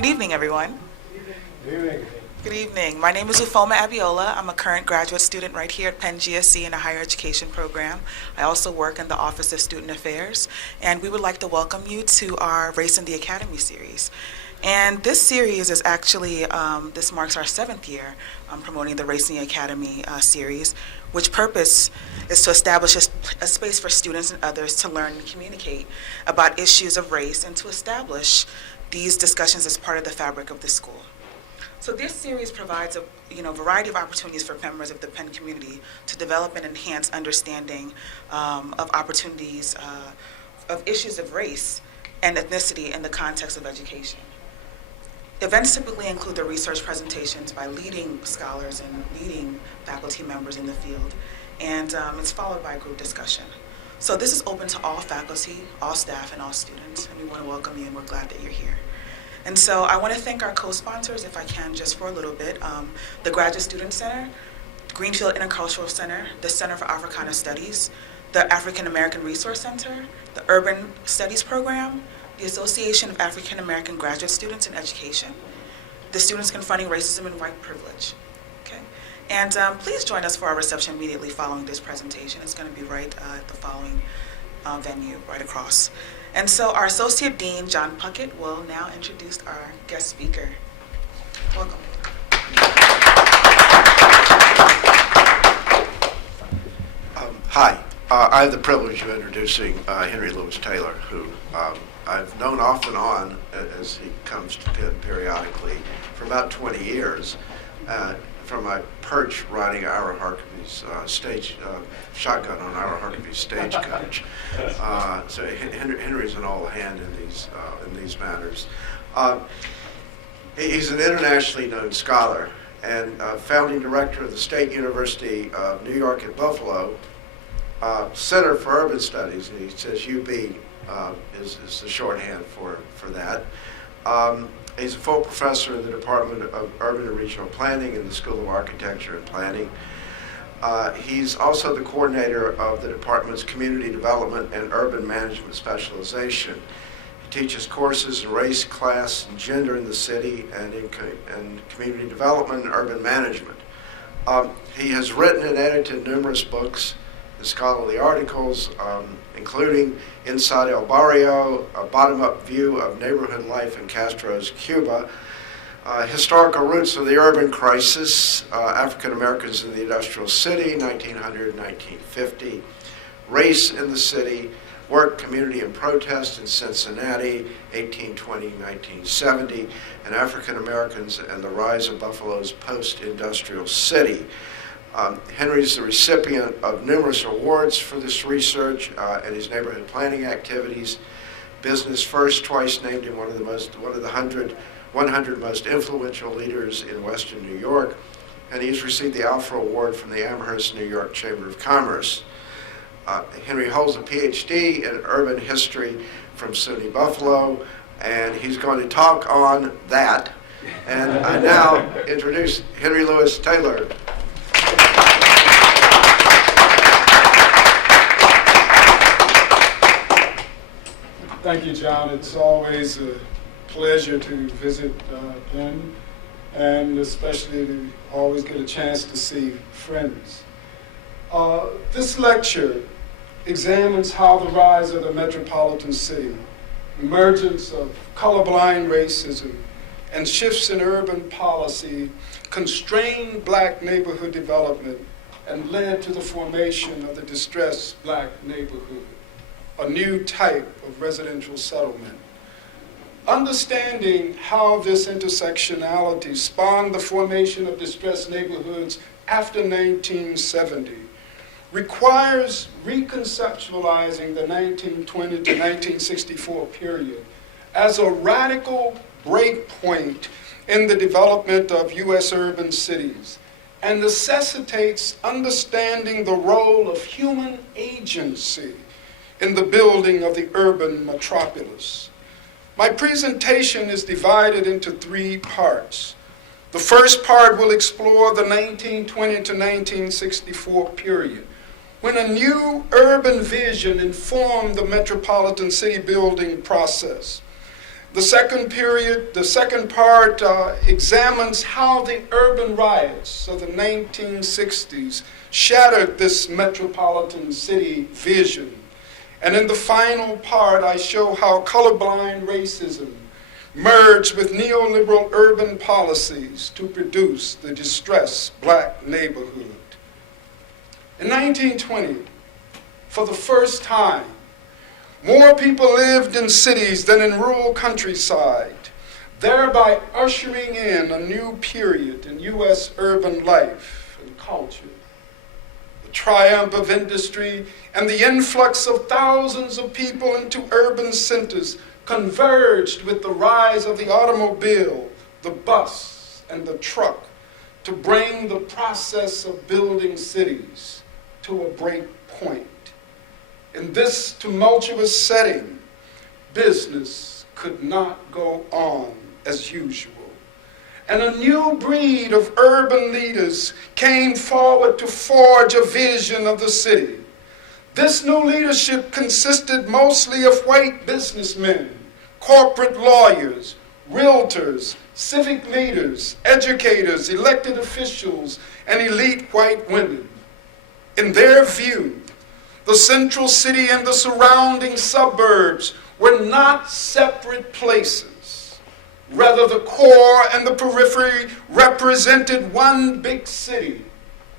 Good evening, everyone. Good evening. Good evening. My name is Ufoma Abiola. I'm a current graduate student right here at Penn GSE in a higher education program. I also work in the Office of Student Affairs, and we would like to welcome you to our Race in the Academy series. And this series is actually, this marks our 7th year promoting the Race in the Academy series, which purpose is to establish a space for students and others to learn and communicate about issues of race and to establish these discussions as part of the fabric of the school. So this series provides a variety of opportunities for members of the Penn community to develop and enhance understanding of opportunities of issues of race and ethnicity in the context of education. Events typically include the research presentations by leading scholars and leading faculty members in the field, and it's followed by a group discussion. So this is open to all faculty, all staff, and all students, and we want to welcome you, and we're glad that you're here. And so I want to thank our co-sponsors, if I can, just for a little bit. The Graduate Student Center, Greenfield Intercultural Center, the Center for Africana Studies, the African American Resource Center, the Urban Studies Program, the Association of African American Graduate Students in Education, the Students Confronting Racism and White Privilege. Okay? And please join us for our reception immediately following this presentation. It's going to be right at the following venue, right across. And so our Associate Dean, John Puckett, will now introduce our guest speaker. Welcome. Hi, I have the privilege of introducing Henry Louis Taylor, who I've known off and on as he comes to Penn periodically for about 20 years. From my perch riding Ira Harkaby's shotgun on Ira Harkaby's stagecoach. So Henry's an all hand in these matters. He's an internationally known scholar and founding director of the State University of New York at Buffalo Center for Urban Studies. And he says UB is the shorthand for that. He's a full professor in the Department of Urban and Regional Planning in the School of Architecture and Planning. He's also the coordinator of the department's Community Development and Urban Management specialization. He teaches courses in race, class, and gender in the city and in community development and urban management. He has written and edited numerous books and scholarly articles, including Inside El Barrio, a bottom-up view of neighborhood life in Castro's Cuba, Historical Roots of the Urban Crisis, African Americans in the Industrial City, 1900-1950, Race in the City, Work, Community, and Protest in Cincinnati, 1820-1970, and African Americans and the Rise of Buffalo's Post-Industrial City. Henry's the recipient of numerous awards for this research and his neighborhood planning activities. Business First twice named him one of the 100 most influential leaders in Western New York, and he's received the Alpha Award from the Amherst, New York Chamber of Commerce. Henry holds a PhD in urban history from SUNY Buffalo, and he's going to talk on that. And I now introduce Henry Louis Taylor. Thank you, John. It's always a pleasure to visit Penn, and especially to always get a chance to see friends. This lecture examines how the rise of the metropolitan city, emergence of colorblind racism, and shifts in urban policy constrained black neighborhood development and led to the formation of the distressed black neighborhood, a new type of residential settlement. Understanding how this intersectionality spawned the formation of distressed neighborhoods after 1970 requires reconceptualizing the 1920 to 1964 period as a radical breakpoint in the development of U.S. urban cities and necessitates understanding the role of human agency in the building of the urban metropolis. My presentation is divided into 3 parts. The first part will explore the 1920 to 1964 period, when a new urban vision informed the metropolitan city building process. The second part examines how the urban riots of the 1960s shattered this metropolitan city vision. And in the final part, I show how colorblind racism merged with neoliberal urban policies to produce the distressed black neighborhood. In 1920, for the first time, more people lived in cities than in rural countryside, thereby ushering in a new period in U.S. urban life and culture. The triumph of industry and the influx of thousands of people into urban centers converged with the rise of the automobile, the bus, and the truck to bring the process of building cities to a break point. In this tumultuous setting, business could not go on as usual. And a new breed of urban leaders came forward to forge a vision of the city. This new leadership consisted mostly of white businessmen, corporate lawyers, realtors, civic leaders, educators, elected officials, and elite white women. In their view, the central city and the surrounding suburbs were not separate places. Rather, the core and the periphery represented one big city,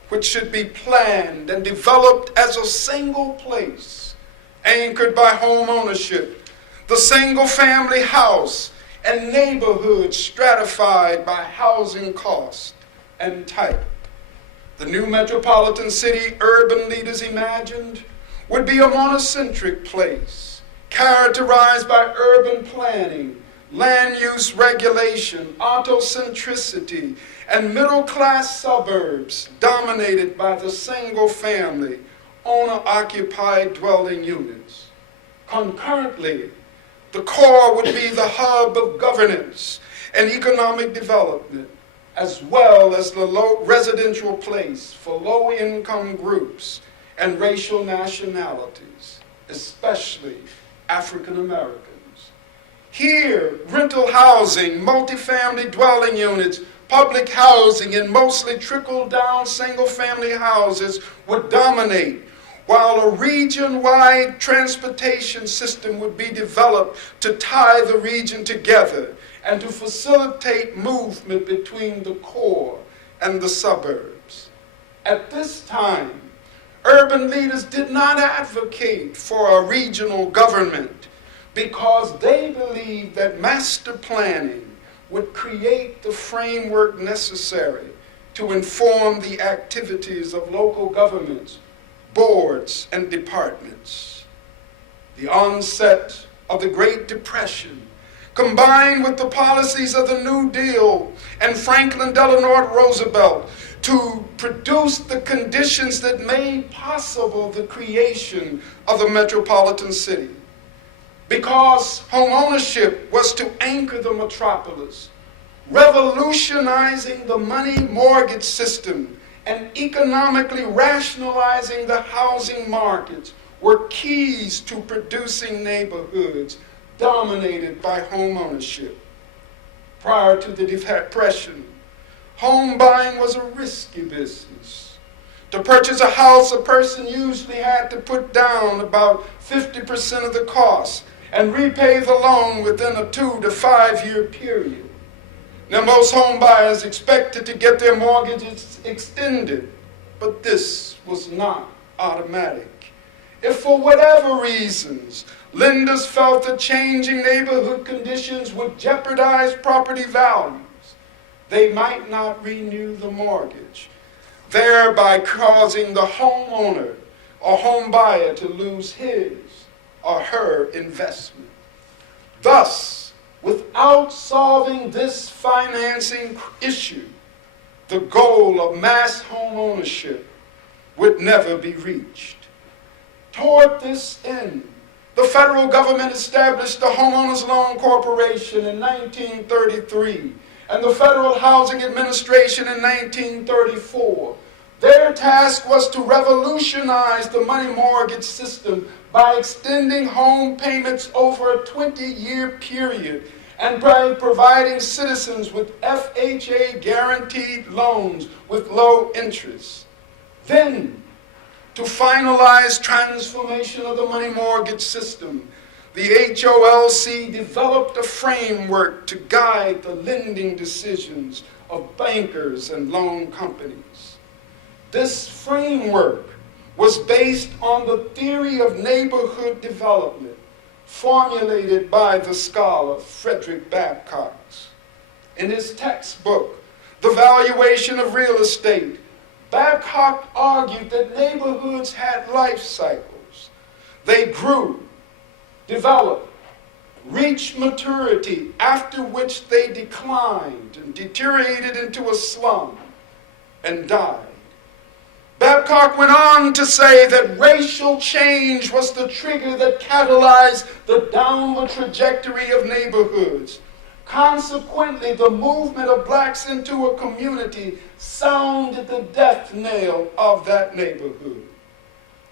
which should be planned and developed as a single place, anchored by home ownership, the single-family house, and neighborhoods stratified by housing cost and type. The new metropolitan city urban leaders imagined would be a monocentric place, characterized by urban planning, land use regulation, autocentricity, and middle-class suburbs dominated by the single-family, owner-occupied dwelling units. Concurrently, the core would be the hub of governance and economic development, as well as the residential place for low-income groups and racial nationalities, especially African Americans. Here, rental housing, multifamily dwelling units, public housing, and mostly trickle-down single-family houses would dominate, while a region-wide transportation system would be developed to tie the region together and to facilitate movement between the core and the suburbs. At this time, urban leaders did not advocate for a regional government because they believed that master planning would create the framework necessary to inform the activities of local governments, boards, and departments. The onset of the Great Depression, combined with the policies of the New Deal and Franklin Delano Roosevelt, to produce the conditions that made possible the creation of the metropolitan city. Because home ownership was to anchor the metropolis, revolutionizing the money mortgage system and economically rationalizing the housing markets were keys to producing neighborhoods dominated by home ownership. Prior to the Depression, home buying was a risky business. To purchase a house, a person usually had to put down about 50% of the cost and repay the loan within a 2 to 5 year period. Now, most home buyers expected to get their mortgages extended, but this was not automatic. If for whatever reasons, lenders felt that changing neighborhood conditions would jeopardize property values, they might not renew the mortgage, thereby causing the homeowner or home buyer to lose his or her investment. Thus, without solving this financing issue, the goal of mass home ownership would never be reached. Toward this end, the federal government established the Homeowners Loan Corporation in 1933 and the Federal Housing Administration in 1934. Their task was to revolutionize the money mortgage system by extending home payments over a 20-year period and by providing citizens with FHA guaranteed loans with low interest. Then, to finalize transformation of the money mortgage system, the HOLC developed a framework to guide the lending decisions of bankers and loan companies. This framework was based on the theory of neighborhood development formulated by the scholar Frederick Babcock. In his textbook, The Valuation of Real Estate, Babcock argued that neighborhoods had life cycles. They grew, developed, reached maturity, after which they declined and deteriorated into a slum and died. Babcock went on to say that racial change was the trigger that catalyzed the downward trajectory of neighborhoods. Consequently, the movement of blacks into a community sounded the death knell of that neighborhood.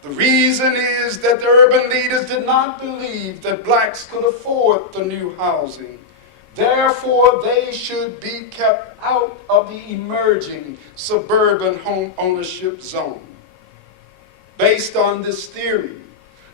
The reason is that the urban leaders did not believe that blacks could afford the new housing. Therefore, they should be kept out of the emerging suburban home ownership zone. Based on this theory,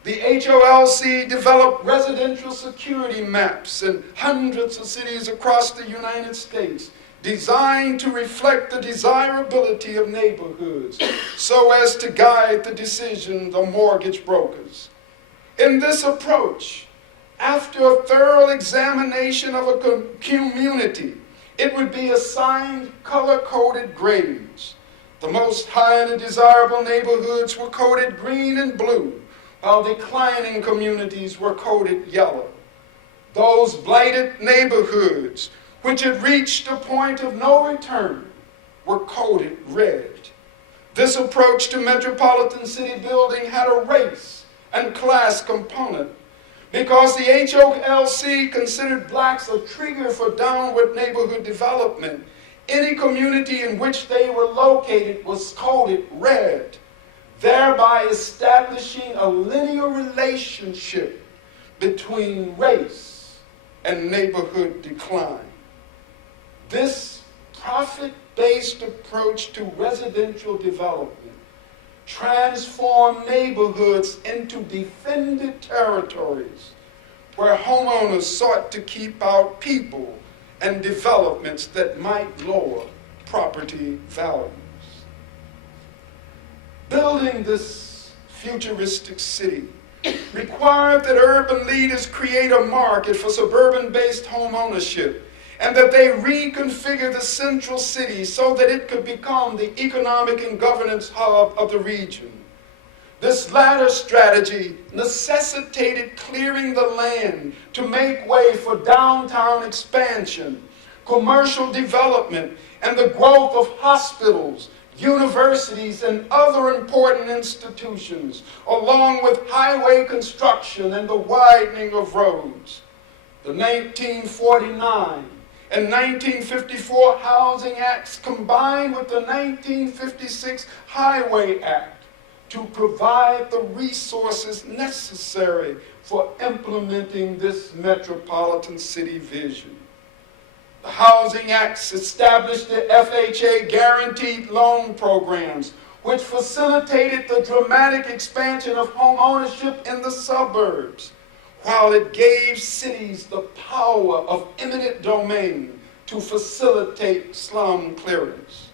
the HOLC developed residential security maps in hundreds of cities across the United States, designed to reflect the desirability of neighborhoods so as to guide the decisions of mortgage brokers. In this approach, after a thorough examination of a community, it would be assigned color-coded grades. The most highly desirable neighborhoods were coded green and blue, while declining communities were coded yellow. Those blighted neighborhoods, which had reached a point of no return, were coded red. This approach to metropolitan city building had a race and class component, because the HOLC considered blacks a trigger for downward neighborhood development. Any community in which they were located was coded red, thereby establishing a linear relationship between race and neighborhood decline. This profit-based approach to residential development transformed neighborhoods into defended territories where homeowners sought to keep out people and developments that might lower property values. Building this futuristic city required that urban leaders create a market for suburban-based home ownership, and that they reconfigure the central city so that it could become the economic and governance hub of the region. This latter strategy necessitated clearing the land to make way for downtown expansion, commercial development, and the growth of hospitals, universities, and other important institutions, along with highway construction and the widening of roads. The 1949 and 1954 Housing Acts combined with the 1956 Highway Act to provide the resources necessary for implementing this metropolitan city vision. The Housing Acts established the FHA guaranteed loan programs, which facilitated the dramatic expansion of home ownership in the suburbs, while it gave cities the power of eminent domain to facilitate slum clearance.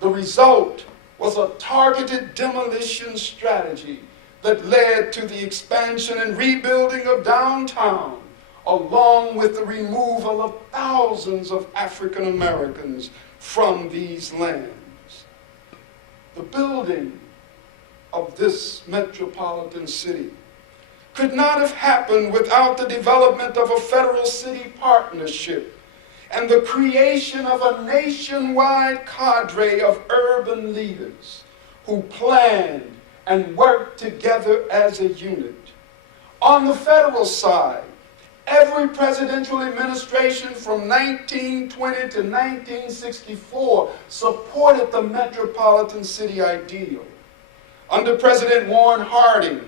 The result was a targeted demolition strategy that led to the expansion and rebuilding of downtown, along with the removal of thousands of African Americans from these lands. The building of this metropolitan city could not have happened without the development of a federal city partnership and the creation of a nationwide cadre of urban leaders who planned and worked together as a unit. On the federal side, every presidential administration from 1920 to 1964 supported the metropolitan city ideal. Under President Warren Harding,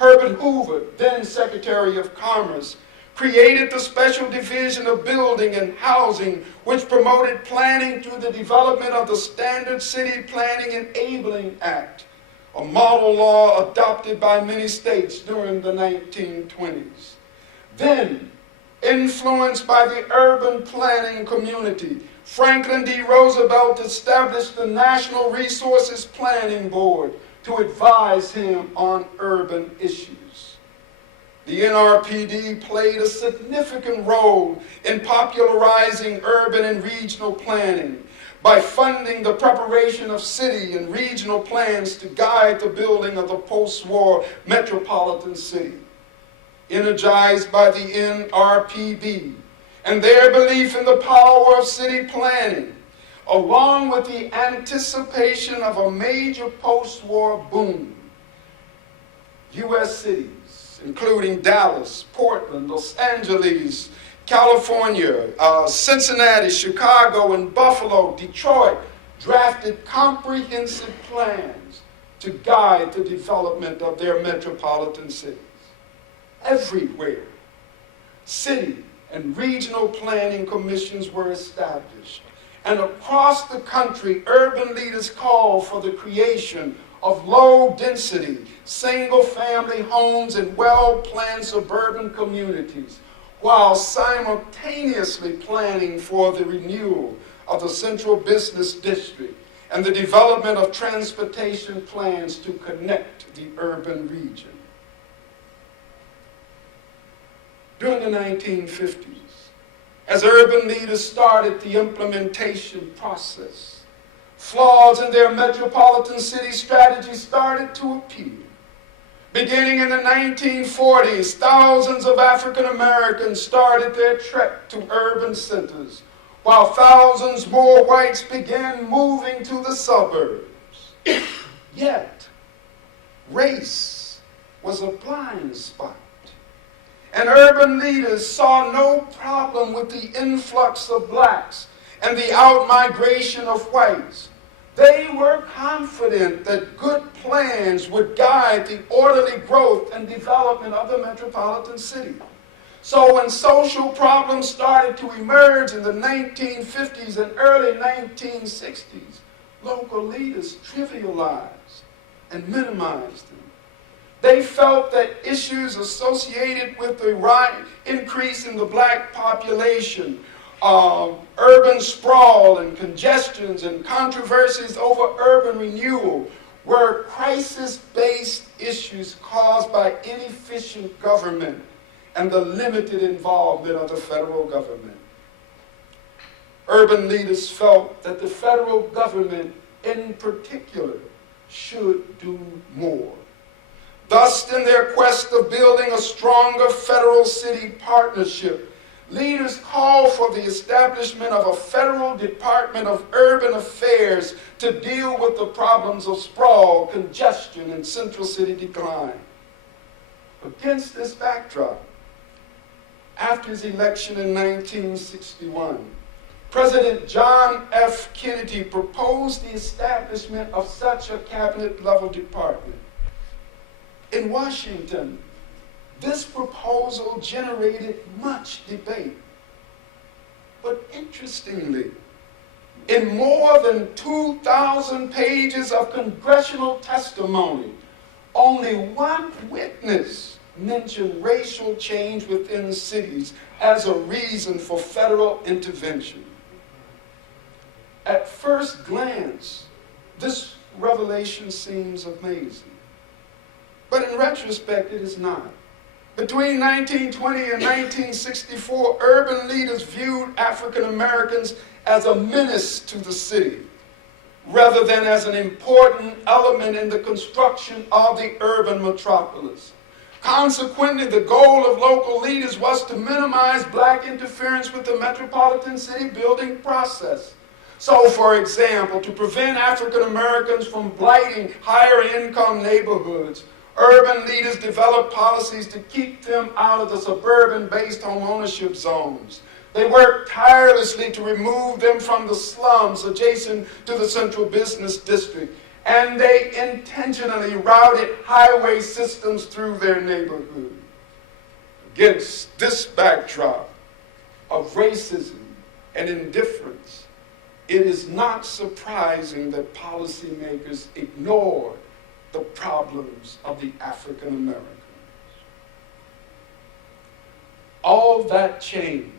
Herbert Hoover, then Secretary of Commerce, created the Special Division of Building and Housing, which promoted planning through the development of the Standard City Planning Enabling Act, a model law adopted by many states during the 1920s. Then, influenced by the urban planning community, Franklin D. Roosevelt established the National Resources Planning Board to advise him on urban issues. The NRPD played a significant role in popularizing urban and regional planning by funding the preparation of city and regional plans to guide the building of the post-war metropolitan city. Energized by the NRPB and their belief in the power of city planning, along with the anticipation of a major post-war boom, U.S. cities, including Dallas, Portland, Los Angeles, California, Cincinnati, Chicago, and Buffalo, Detroit, drafted comprehensive plans to guide the development of their metropolitan cities. Everywhere, city and regional planning commissions were established, and across the country, urban leaders called for the creation of low-density, single-family homes and well-planned suburban communities, while simultaneously planning for the renewal of the central business district and the development of transportation plans to connect the urban region. During the 1950s, as urban leaders started the implementation process, flaws in their metropolitan city strategy started to appear. Beginning in the 1940s, thousands of African Americans started their trek to urban centers, while thousands more whites began moving to the suburbs. Yet, race was a blind spot. And urban leaders saw no problem with the influx of blacks and the outmigration of whites. They were confident that good plans would guide the orderly growth and development of the metropolitan city. So when social problems started to emerge in the 1950s and early 1960s, local leaders trivialized and minimized them. They felt that issues associated with the increase in the black population, urban sprawl and congestions and controversies over urban renewal were crisis-based issues caused by inefficient government and the limited involvement of the federal government. Urban leaders felt that the federal government in particular should do more. Thus, in their quest of building a stronger federal city partnership, leaders called for the establishment of a federal Department of Urban Affairs to deal with the problems of sprawl, congestion, and central city decline. Against this backdrop, after his election in 1961, President John F. Kennedy proposed the establishment of such a cabinet-level department. In Washington, this proposal generated much debate. But interestingly, in more than 2,000 pages of congressional testimony, only one witness mentioned racial change within cities as a reason for federal intervention. At first glance, this revelation seems amazing. But in retrospect, it is not. Between 1920 and 1964, urban leaders viewed African Americans as a menace to the city, rather than as an important element in the construction of the urban metropolis. Consequently, the goal of local leaders was to minimize black interference with the metropolitan city building process. So, for example, to prevent African Americans from blighting higher income neighborhoods, urban leaders developed policies to keep them out of the suburban-based homeownership zones. They worked tirelessly to remove them from the slums adjacent to the central business district, and they intentionally routed highway systems through their neighborhood. Against this backdrop of racism and indifference, it is not surprising that policymakers ignore the problems of the African Americans. All that changed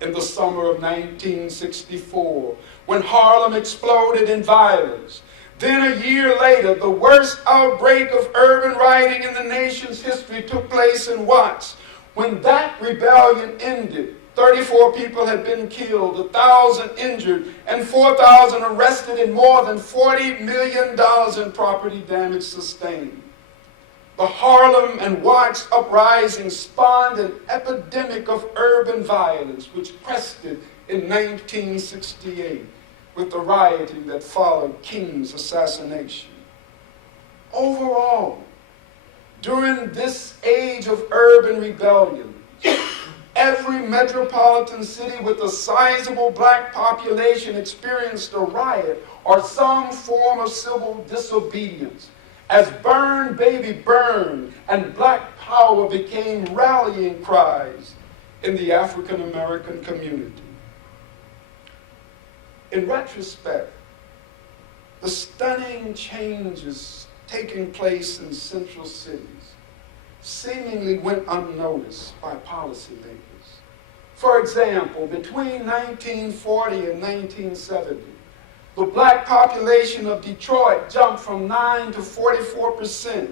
in the summer of 1964 when Harlem exploded in violence. Then a year later, the worst outbreak of urban rioting in the nation's history took place in Watts. When that rebellion ended, 34 people had been killed, 1,000 injured, and 4,000 arrested, and more than $40 million in property damage sustained. The Harlem and Watts uprising spawned an epidemic of urban violence, which crested in 1968 with the rioting that followed King's assassination. Overall, during this age of urban rebellion, every metropolitan city with a sizable black population experienced a riot or some form of civil disobedience, as Burn Baby Burn and Black Power became rallying cries in the African American community. In retrospect, the stunning changes taking place in central cities seemingly went unnoticed by policymakers. For example, between 1940 and 1970, the black population of Detroit jumped from 9 to 44%,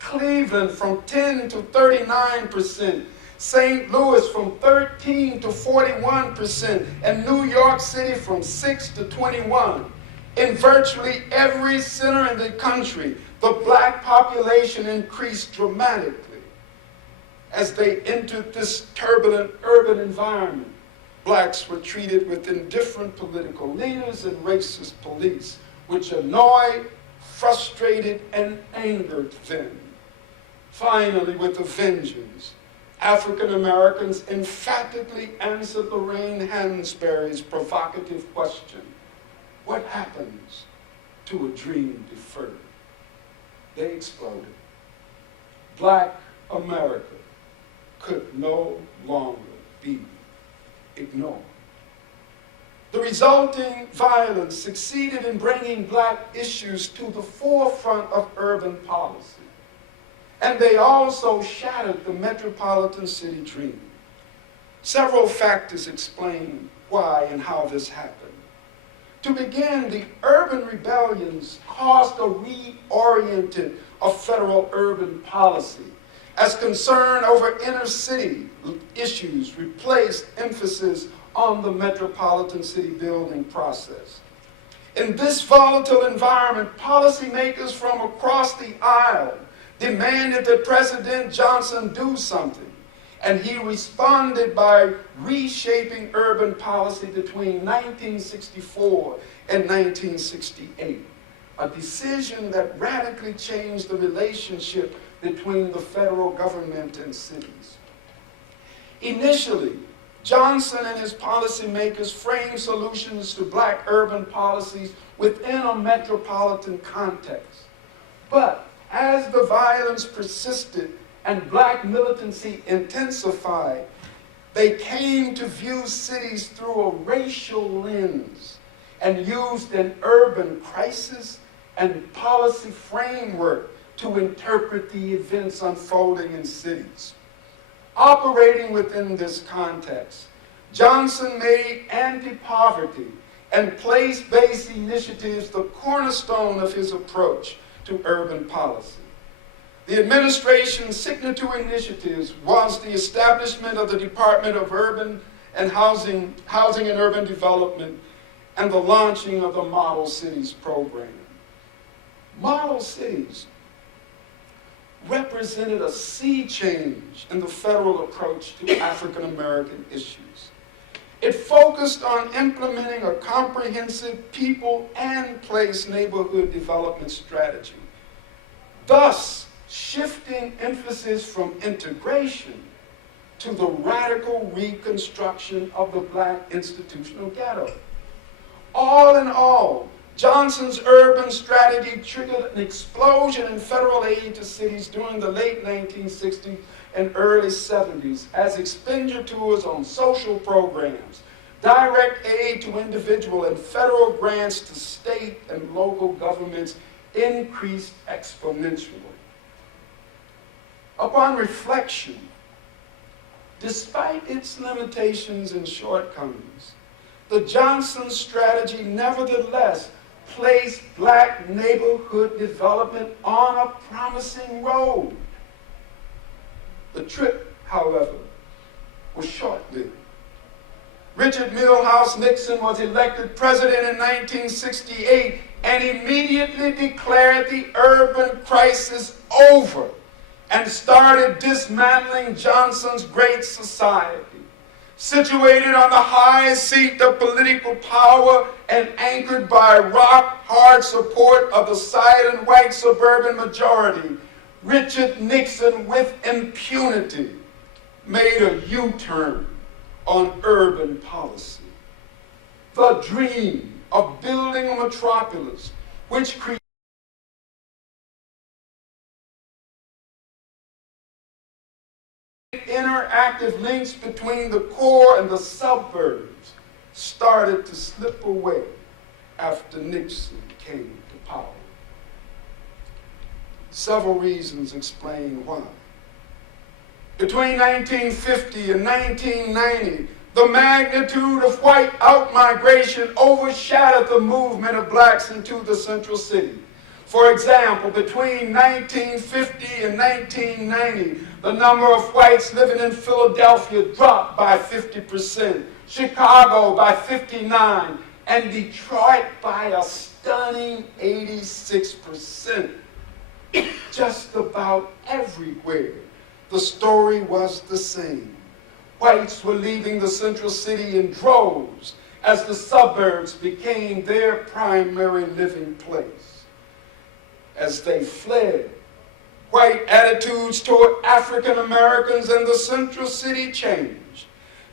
Cleveland from 10 to 39%, St. Louis from 13 to 41%, and New York City from 6 to 21. In virtually every center in the country, the black population increased dramatically. As they entered this turbulent urban environment, blacks were treated with indifferent political leaders and racist police, which annoyed, frustrated, and angered them. Finally, with a vengeance, African Americans emphatically answered Lorraine Hansberry's provocative question, what happens to a dream deferred? They exploded. Black America could no longer be ignored. The resulting violence succeeded in bringing black issues to the forefront of urban policy. And they also shattered the metropolitan city dream. Several factors explain why and how this happened. To begin, the urban rebellions caused a reorienting of federal urban policy, as concern over inner city issues replaced emphasis on the metropolitan city building process. In this volatile environment, policymakers from across the aisle demanded that President Johnson do something, and he responded by reshaping urban policy between 1964 and 1968, a decision that radically changed the relationship between the federal government and cities. Initially, Johnson and his policymakers framed solutions to black urban policies within a metropolitan context. But as the violence persisted and black militancy intensified, they came to view cities through a racial lens and used an urban crisis and policy framework to interpret the events unfolding in cities. Operating within this context, Johnson made anti-poverty and place-based initiatives the cornerstone of his approach to urban policy. The administration's signature initiatives was the establishment of the Department of Urban and Housing and Urban Development and the launching of the Model Cities program. Model cities represented a sea change in the federal approach to African American issues. It focused on implementing a comprehensive people and place neighborhood development strategy, thus shifting emphasis from integration to the radical reconstruction of the black institutional ghetto. All in all, Johnson's urban strategy triggered an explosion in federal aid to cities during the late 1960s and early 70s as expenditures on social programs, direct aid to individual and federal grants to state and local governments increased exponentially. Upon reflection, despite its limitations and shortcomings, the Johnson strategy nevertheless placed black neighborhood development on a promising road. The trip, however, was short-lived. Richard Milhous Nixon was elected president in 1968 and immediately declared the urban crisis over and started dismantling Johnson's Great Society. Situated on the highest seat of political power and anchored by rock-hard support of the silent white suburban majority, Richard Nixon, with impunity, made a U-turn on urban policy. The dream of building a metropolis which created interactive links between the core and the suburbs started to slip away after Nixon came to power. Several reasons explain why. Between 1950 and 1990, the magnitude of white outmigration overshadowed the movement of blacks into the central city. For example, between 1950 and 1990, the number of whites living in Philadelphia dropped by 50%, Chicago by 59%, and Detroit by a stunning 86%. Just about everywhere, the story was the same. Whites were leaving the central city in droves as the suburbs became their primary living place. As they fled, white attitudes toward African Americans in the central city changed.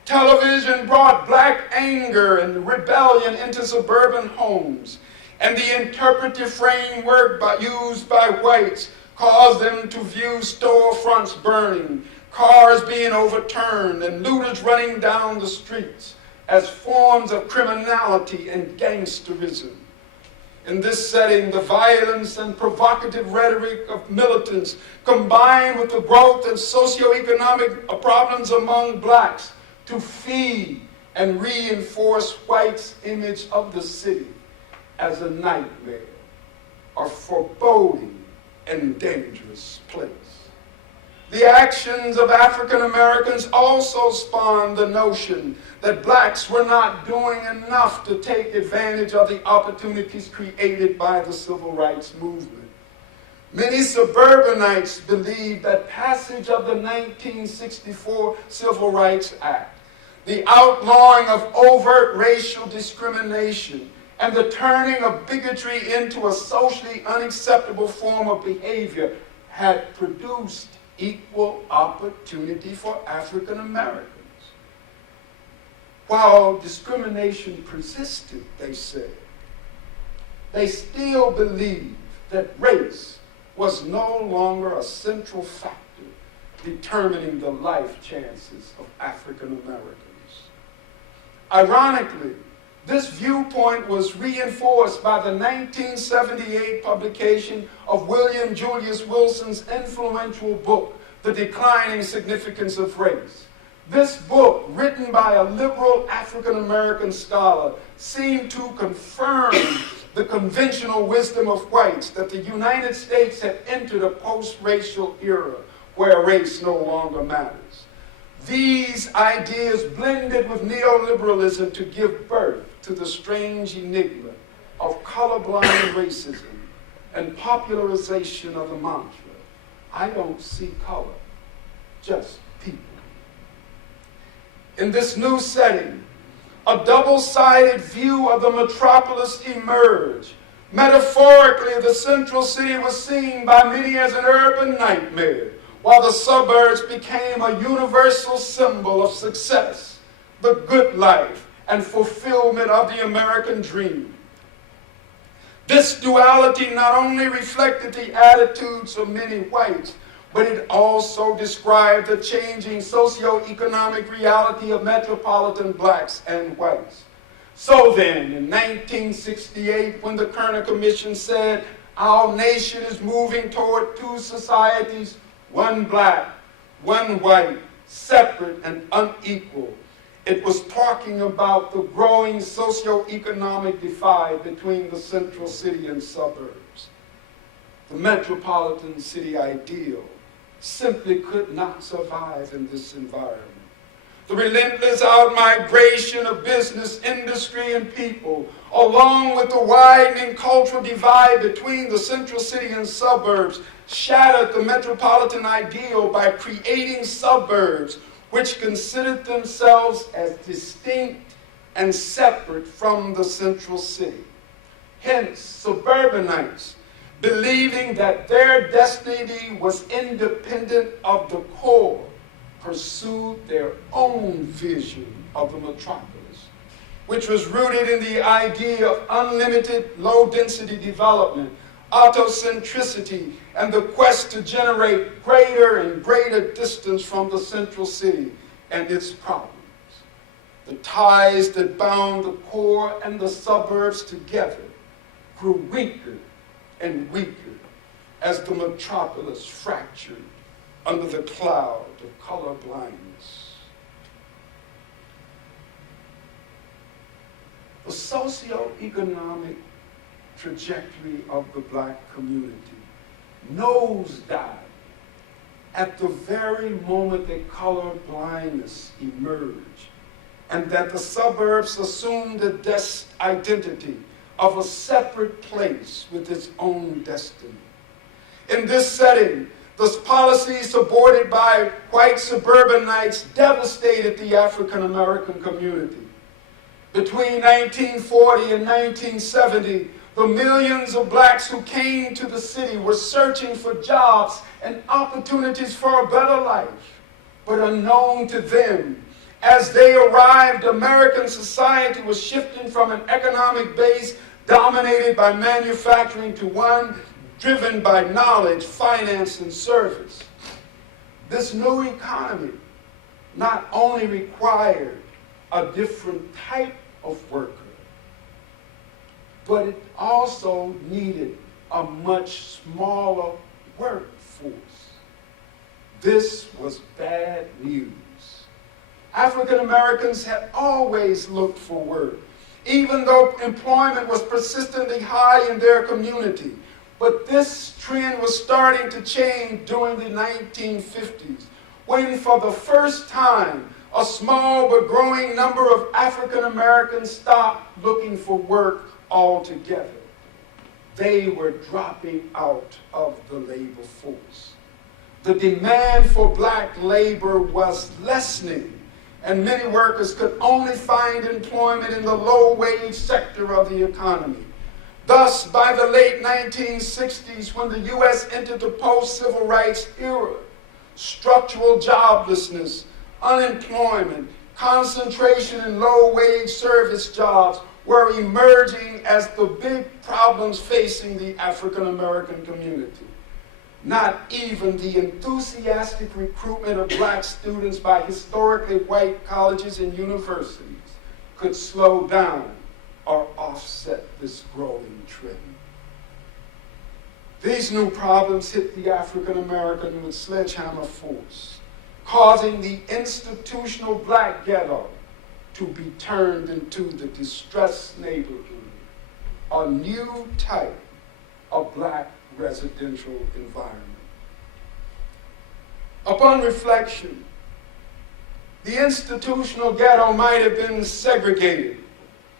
Television brought black anger and rebellion into suburban homes, and the interpretive framework used by whites caused them to view storefronts burning, cars being overturned, and looters running down the streets as forms of criminality and gangsterism. In this setting, the violence and provocative rhetoric of militants, combined with the growth and socioeconomic problems among blacks, to feed and reinforce whites' image of the city as a nightmare, a foreboding and dangerous place. The actions of African Americans also spawned the notion that blacks were not doing enough to take advantage of the opportunities created by the civil rights movement. Many suburbanites believed that passage of the 1964 Civil Rights Act, the outlawing of overt racial discrimination, and the turning of bigotry into a socially unacceptable form of behavior had produced equal opportunity for African Americans. While discrimination persisted, they said, they still believed that race was no longer a central factor determining the life chances of African Americans. Ironically, this viewpoint was reinforced by the 1978 publication of William Julius Wilson's influential book, The Declining Significance of Race. This book, written by a liberal African-American scholar, seemed to confirm the conventional wisdom of whites that the United States had entered a post-racial era where race no longer matters. These ideas blended with neoliberalism to give birth to the strange enigma of colorblind racism and popularization of the mantra, I don't see color, just people. In this new setting, a double-sided view of the metropolis emerged. Metaphorically, the central city was seen by many as an urban nightmare, while the suburbs became a universal symbol of success, the good life, and fulfillment of the American dream. This duality not only reflected the attitudes of many whites, but it also described the changing socioeconomic reality of metropolitan blacks and whites. So then, in 1968, when the Kerner Commission said, our nation is moving toward two societies, one black, one white, separate and unequal, it was talking about the growing socioeconomic divide between the central city and suburbs. The metropolitan city ideal simply could not survive in this environment. The relentless outmigration of business, industry, and people, along with the widening cultural divide between the central city and suburbs, shattered the metropolitan ideal by creating suburbs which considered themselves as distinct and separate from the central city. Hence, suburbanites, believing that their destiny was independent of the core, pursued their own vision of the metropolis, which was rooted in the idea of unlimited low-density development, autocentricity, and the quest to generate greater and greater distance from the central city and its problems. The ties that bound the core and the suburbs together grew weaker and weaker as the metropolis fractured under the cloud of color blindness. The socioeconomic trajectory of the black community nosedived at the very moment that color blindness emerged, and that the suburbs assumed the identity of a separate place with its own destiny. In this setting, the policies supported by white suburbanites devastated the African American community. Between 1940 and 1970, the millions of blacks who came to the city were searching for jobs and opportunities for a better life. But unknown to them, as they arrived, American society was shifting from an economic base dominated by manufacturing to one driven by knowledge, finance, and service. This new economy not only required a different type of worker, but it also needed a much smaller workforce. This was bad news. African Americans had always looked for work, even though employment was persistently high in their community. But this trend was starting to change during the 1950s, when for the first time, a small but growing number of African Americans stopped looking for work altogether. They were dropping out of the labor force. The demand for black labor was lessening, and many workers could only find employment in the low-wage sector of the economy. Thus, by the late 1960s, when the U.S. entered the post-civil rights era, structural joblessness, unemployment, concentration in low-wage service jobs were emerging as the big problems facing the African American community. Not even the enthusiastic recruitment of black students by historically white colleges and universities could slow down or offset this growing trend. These new problems hit the African American with sledgehammer force, causing the institutional black ghetto to be turned into the distressed neighborhood, a new type of black residential environment. Upon reflection, the institutional ghetto might have been segregated,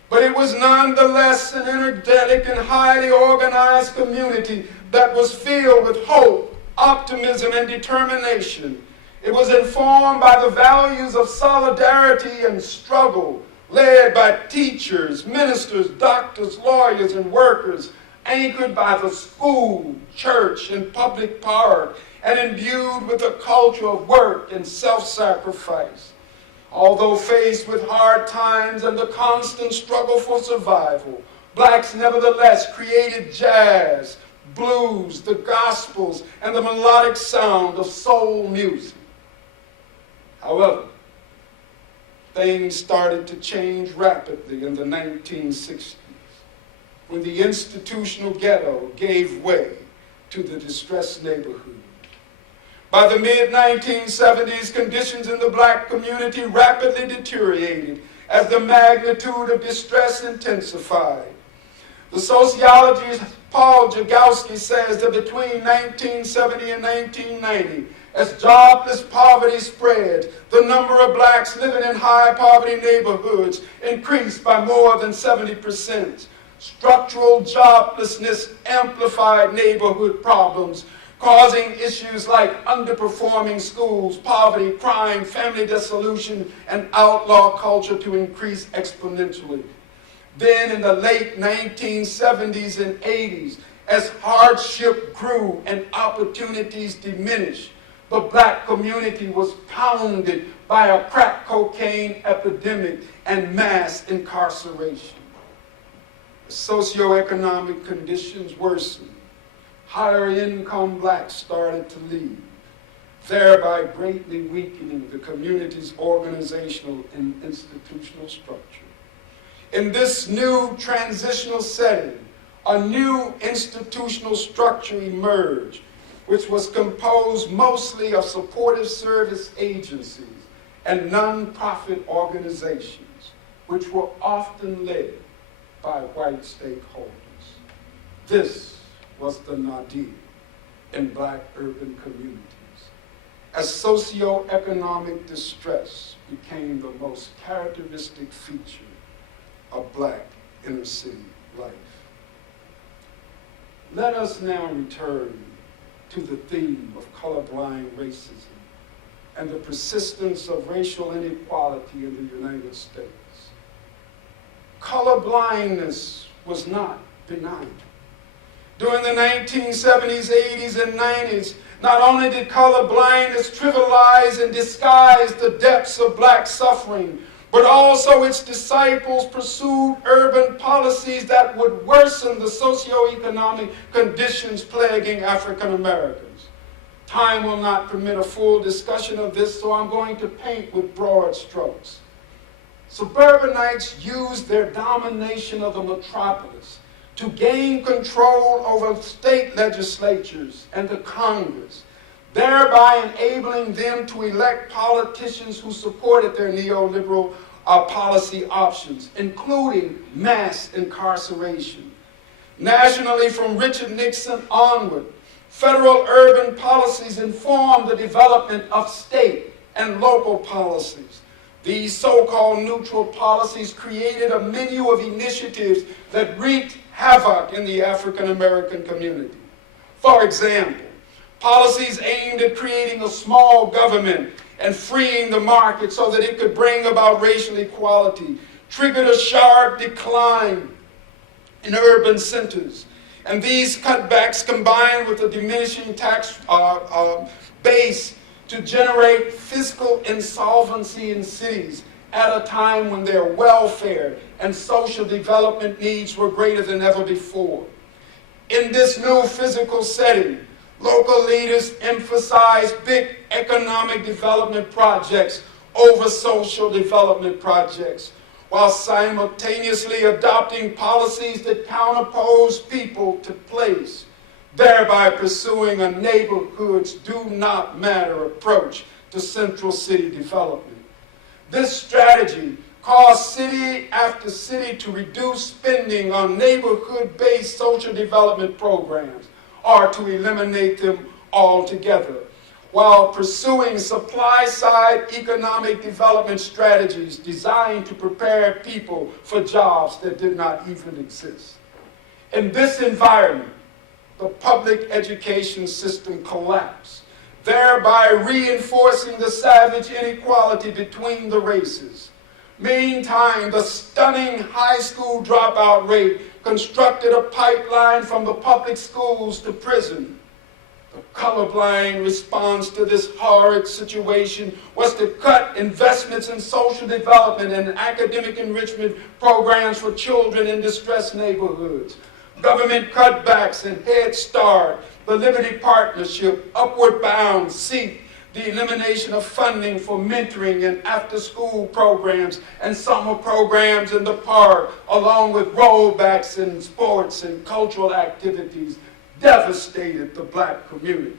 but it was nonetheless an energetic and highly organized community that was filled with hope, optimism, and determination. It was informed by the values of solidarity and struggle, led by teachers, ministers, doctors, lawyers, and workers, anchored by the school, church, and public park, and imbued with a culture of work and self-sacrifice. Although faced with hard times and the constant struggle for survival, blacks nevertheless created jazz, blues, the gospels, and the melodic sound of soul music. However, things started to change rapidly in the 1960s when the institutional ghetto gave way to the distressed neighborhood. By the mid-1970s, conditions in the black community rapidly deteriorated as the magnitude of distress intensified. The sociologist Paul Jagowski says that between 1970 and 1990, as jobless poverty spread, the number of blacks living in high poverty neighborhoods increased by more than 70%. Structural joblessness amplified neighborhood problems, causing issues like underperforming schools, poverty, crime, family dissolution, and outlaw culture to increase exponentially. Then in the late 1970s and 80s, as hardship grew and opportunities diminished, the black community was pounded by a crack cocaine epidemic and mass incarceration. Socioeconomic conditions worsened. Higher income blacks started to leave, thereby greatly weakening the community's organizational and institutional structure. In this new transitional setting, a new institutional structure emerged, which was composed mostly of supportive service agencies and nonprofit organizations, which were often led by white stakeholders. This was the nadir in black urban communities, as socioeconomic distress became the most characteristic feature of black inner city life. Let us now return to the theme of colorblind racism and the persistence of racial inequality in the United States. Colorblindness was not benign. During the 1970s, 80s, and 90s, not only did colorblindness trivialize and disguise the depths of black suffering, but also its disciples pursued urban policies that would worsen the socioeconomic conditions plaguing African Americans. Time will not permit a full discussion of this, so I'm going to paint with broad strokes. Suburbanites used their domination of the metropolis to gain control over state legislatures and the Congress, thereby enabling them to elect politicians who supported their neoliberal policy options, including mass incarceration. Nationally, from Richard Nixon onward, federal urban policies informed the development of state and local policies. These so-called neutral policies created a menu of initiatives that wreaked havoc in the African American community. For example, policies aimed at creating a small government and freeing the market so that it could bring about racial equality triggered a sharp decline in urban centers. And these cutbacks combined with a diminishing tax base to generate fiscal insolvency in cities at a time when their welfare and social development needs were greater than ever before. In this new physical setting, local leaders emphasized big economic development projects over social development projects, while simultaneously adopting policies that counterpose people to place, thereby pursuing a neighborhoods do not matter approach to central city development. This strategy caused city after city to reduce spending on neighborhood-based social development programs or to eliminate them altogether, while pursuing supply-side economic development strategies designed to prepare people for jobs that did not even exist. In this environment, the public education system collapsed, thereby reinforcing the savage inequality between the races. Meantime, the stunning high school dropout rate constructed a pipeline from the public schools to prison. The colorblind response to this horrid situation was to cut investments in social development and academic enrichment programs for children in distressed neighborhoods. Government cutbacks in Head Start, the Liberty Partnership, Upward Bound, seek the elimination of funding for mentoring and after-school programs and summer programs in the park, along with rollbacks in sports and cultural activities, devastated the black community.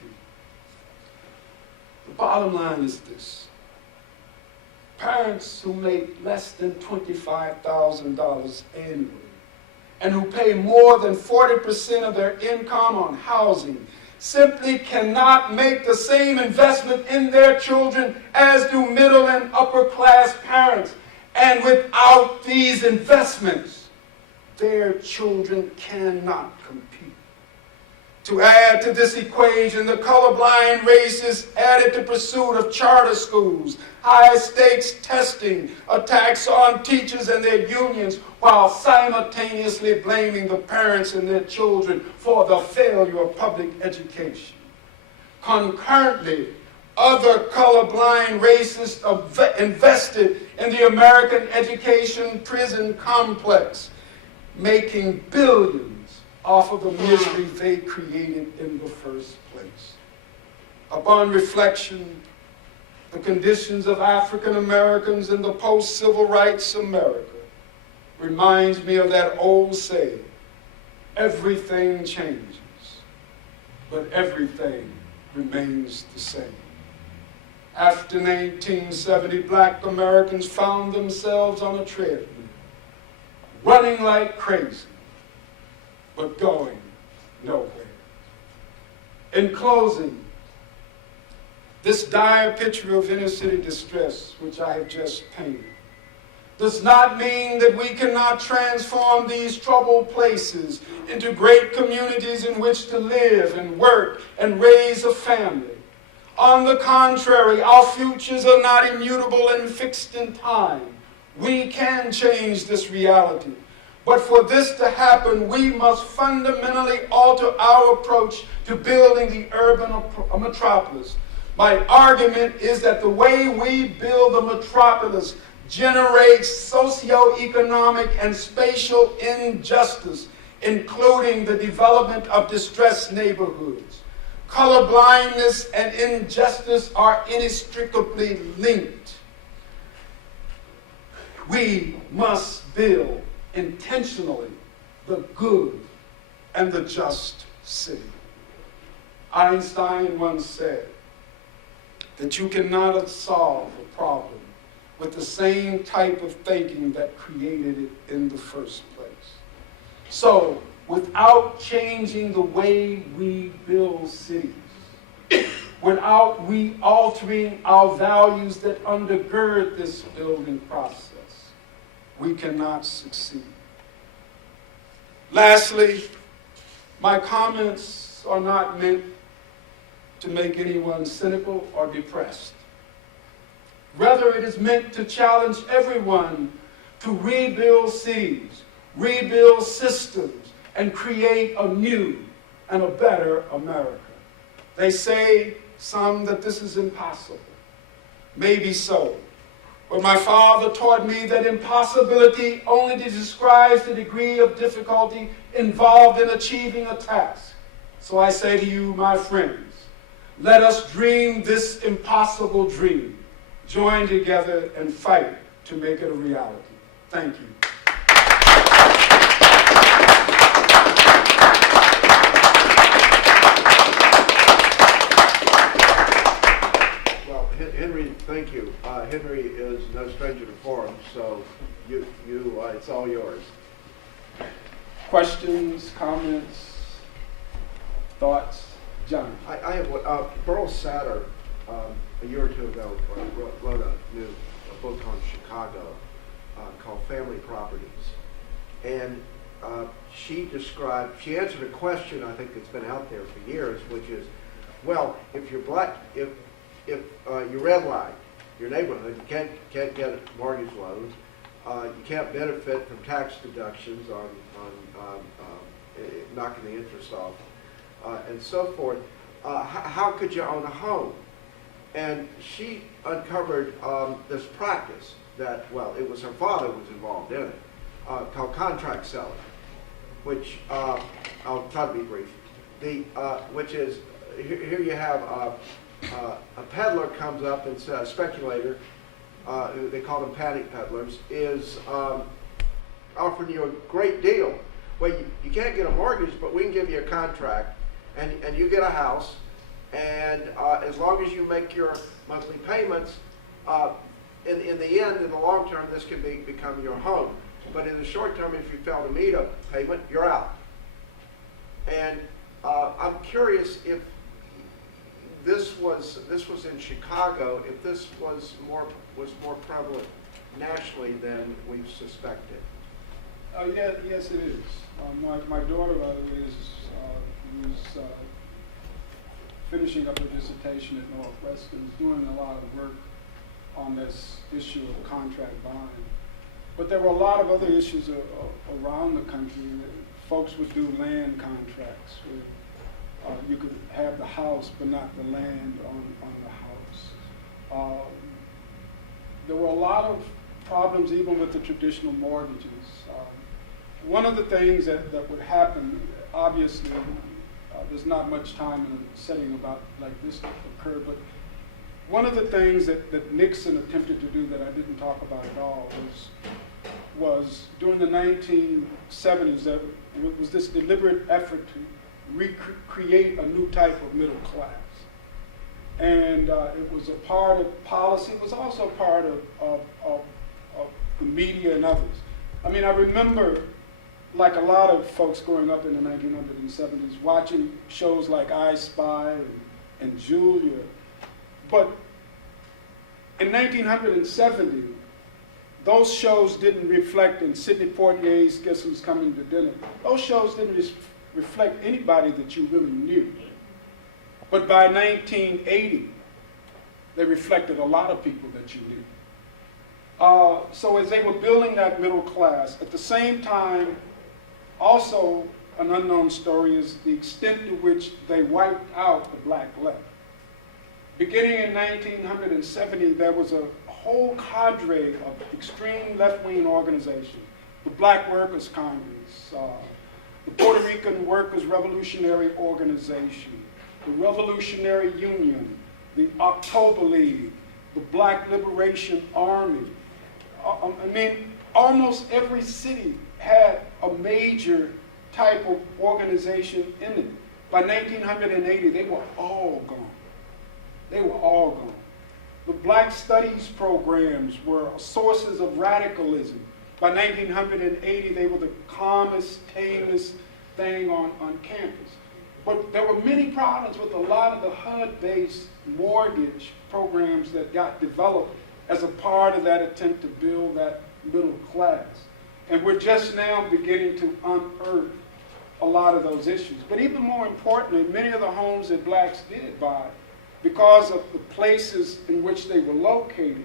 The bottom line is this. Parents who make less than $25,000 annually and who pay more than 40% of their income on housing simply cannot make the same investment in their children as do middle and upper class parents. And without these investments, their children cannot compete. To add to this equation, the colorblind racists added the pursuit of charter schools, high-stakes testing, attacks on teachers and their unions, while simultaneously blaming the parents and their children for the failure of public education. Concurrently, other colorblind racists invested in the American education prison complex, making billions off of the misery they created in the first place. Upon reflection, the conditions of African Americans in the post-civil rights America reminds me of that old saying, everything changes, but everything remains the same. After 1970, black Americans found themselves on a treadmill, running like crazy, but going nowhere. In closing, this dire picture of inner city distress, which I have just painted, does not mean that we cannot transform these troubled places into great communities in which to live and work and raise a family. On the contrary, our futures are not immutable and fixed in time. We can change this reality. But for this to happen, we must fundamentally alter our approach to building the urban metropolis. My argument is that the way we build the metropolis generates socioeconomic and spatial injustice, including the development of distressed neighborhoods. Colorblindness and injustice are inextricably linked. We must build intentionally the good and the just city. Einstein once said that you cannot solve a problem with the same type of thinking that created it in the first place. So, without changing the way we build cities, without altering our values that undergird this building process, we cannot succeed. Lastly, my comments are not meant to make anyone cynical or depressed. Rather, it is meant to challenge everyone to rebuild cities, rebuild systems, and create a new and a better America. They say, some, that this is impossible. Maybe so. But my father taught me that impossibility only describes the degree of difficulty involved in achieving a task. So I say to you, my friends, let us dream this impossible dream. Join together and fight to make it a reality. Thank you. Henry, thank you. Henry is no stranger to forums, so it's all yours. Questions, comments, thoughts? John. I have one. Burl Satter, a year or two ago, wrote a book on Chicago called Family Properties. And she answered a question I think that's been out there for years, which is, well, if you're black, if you redline your neighborhood, you can't get mortgage loans, you can't benefit from tax deductions on knocking the interest off, and so forth. How could you own a home? And she uncovered this practice that, well, it was her father who was involved in it, called contract selling. which I'll try to be brief. Which is here you have a peddler comes up and says, a speculator, who they call them panic peddlers, is offering you a great deal. Well, you can't get a mortgage, but we can give you a contract, and you get a house, and as long as you make your monthly payments, in the end, in the long term, this can become your home. But in the short term, if you fail to meet a payment, you're out. And I'm curious if this was in Chicago, if this was more prevalent nationally than we've suspected. Yes, it is. My daughter, by the way, was finishing up her dissertation at Northwestern, is doing a lot of work on this issue of contract buying. But there were a lot of other issues around the country. Folks would do land contracts where you could have the house but not the land on the house. There were a lot of problems even with the traditional mortgages. One of the things that would happen, obviously, there's not much time in a setting about like this to occur, but one of the things that Nixon attempted to do that I didn't talk about at all was during the 1970s, there was this deliberate effort to recreate a new type of middle class. And it was a part of policy, it was also part of the media and others. I mean, I remember, like a lot of folks growing up in the 1970s, watching shows like I Spy and Julia. But in 1970, those shows didn't reflect, and Sidney Poitier's Guess Who's Coming to Dinner, those shows didn't reflect anybody that you really knew. But by 1980, they reflected a lot of people that you knew. So as they were building that middle class, at the same time, also an unknown story is the extent to which they wiped out the black left. Beginning in 1970, there was a whole cadre of extreme left-wing organizations, the Black Workers' Congress, the Puerto Rican Workers' Revolutionary Organization, the Revolutionary Union, the October League, the Black Liberation Army. I mean, almost every city had a major type of organization in it. By 1980, they were all gone. They were all gone. The Black Studies programs were sources of radicalism. By 1980, they were the calmest, tamest thing on campus. But there were many problems with a lot of the HUD-based mortgage programs that got developed as a part of that attempt to build that middle class. And we're just now beginning to unearth a lot of those issues. But even more importantly, many of the homes that blacks did buy, because of the places in which they were located,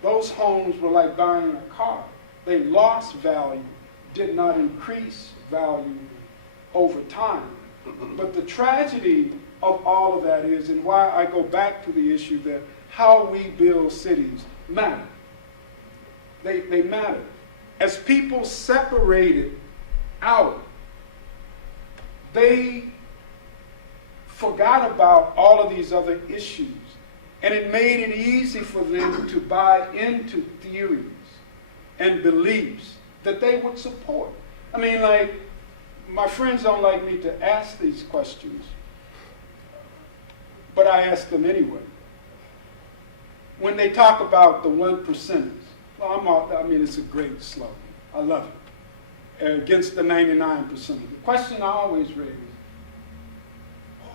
those homes were like buying a car. They lost value, did not increase value over time. But the tragedy of all of that is, and why I go back to the issue that how we build cities matter. They matter. As people separated out, they forgot about all of these other issues. And it made it easy for them to buy into theories and beliefs that they would support. I mean, like, my friends don't like me to ask these questions, but I ask them anyway. When they talk about the 1%ers, well, I mean, it's a great slogan. I love it. Against the 99%. The question I always raise,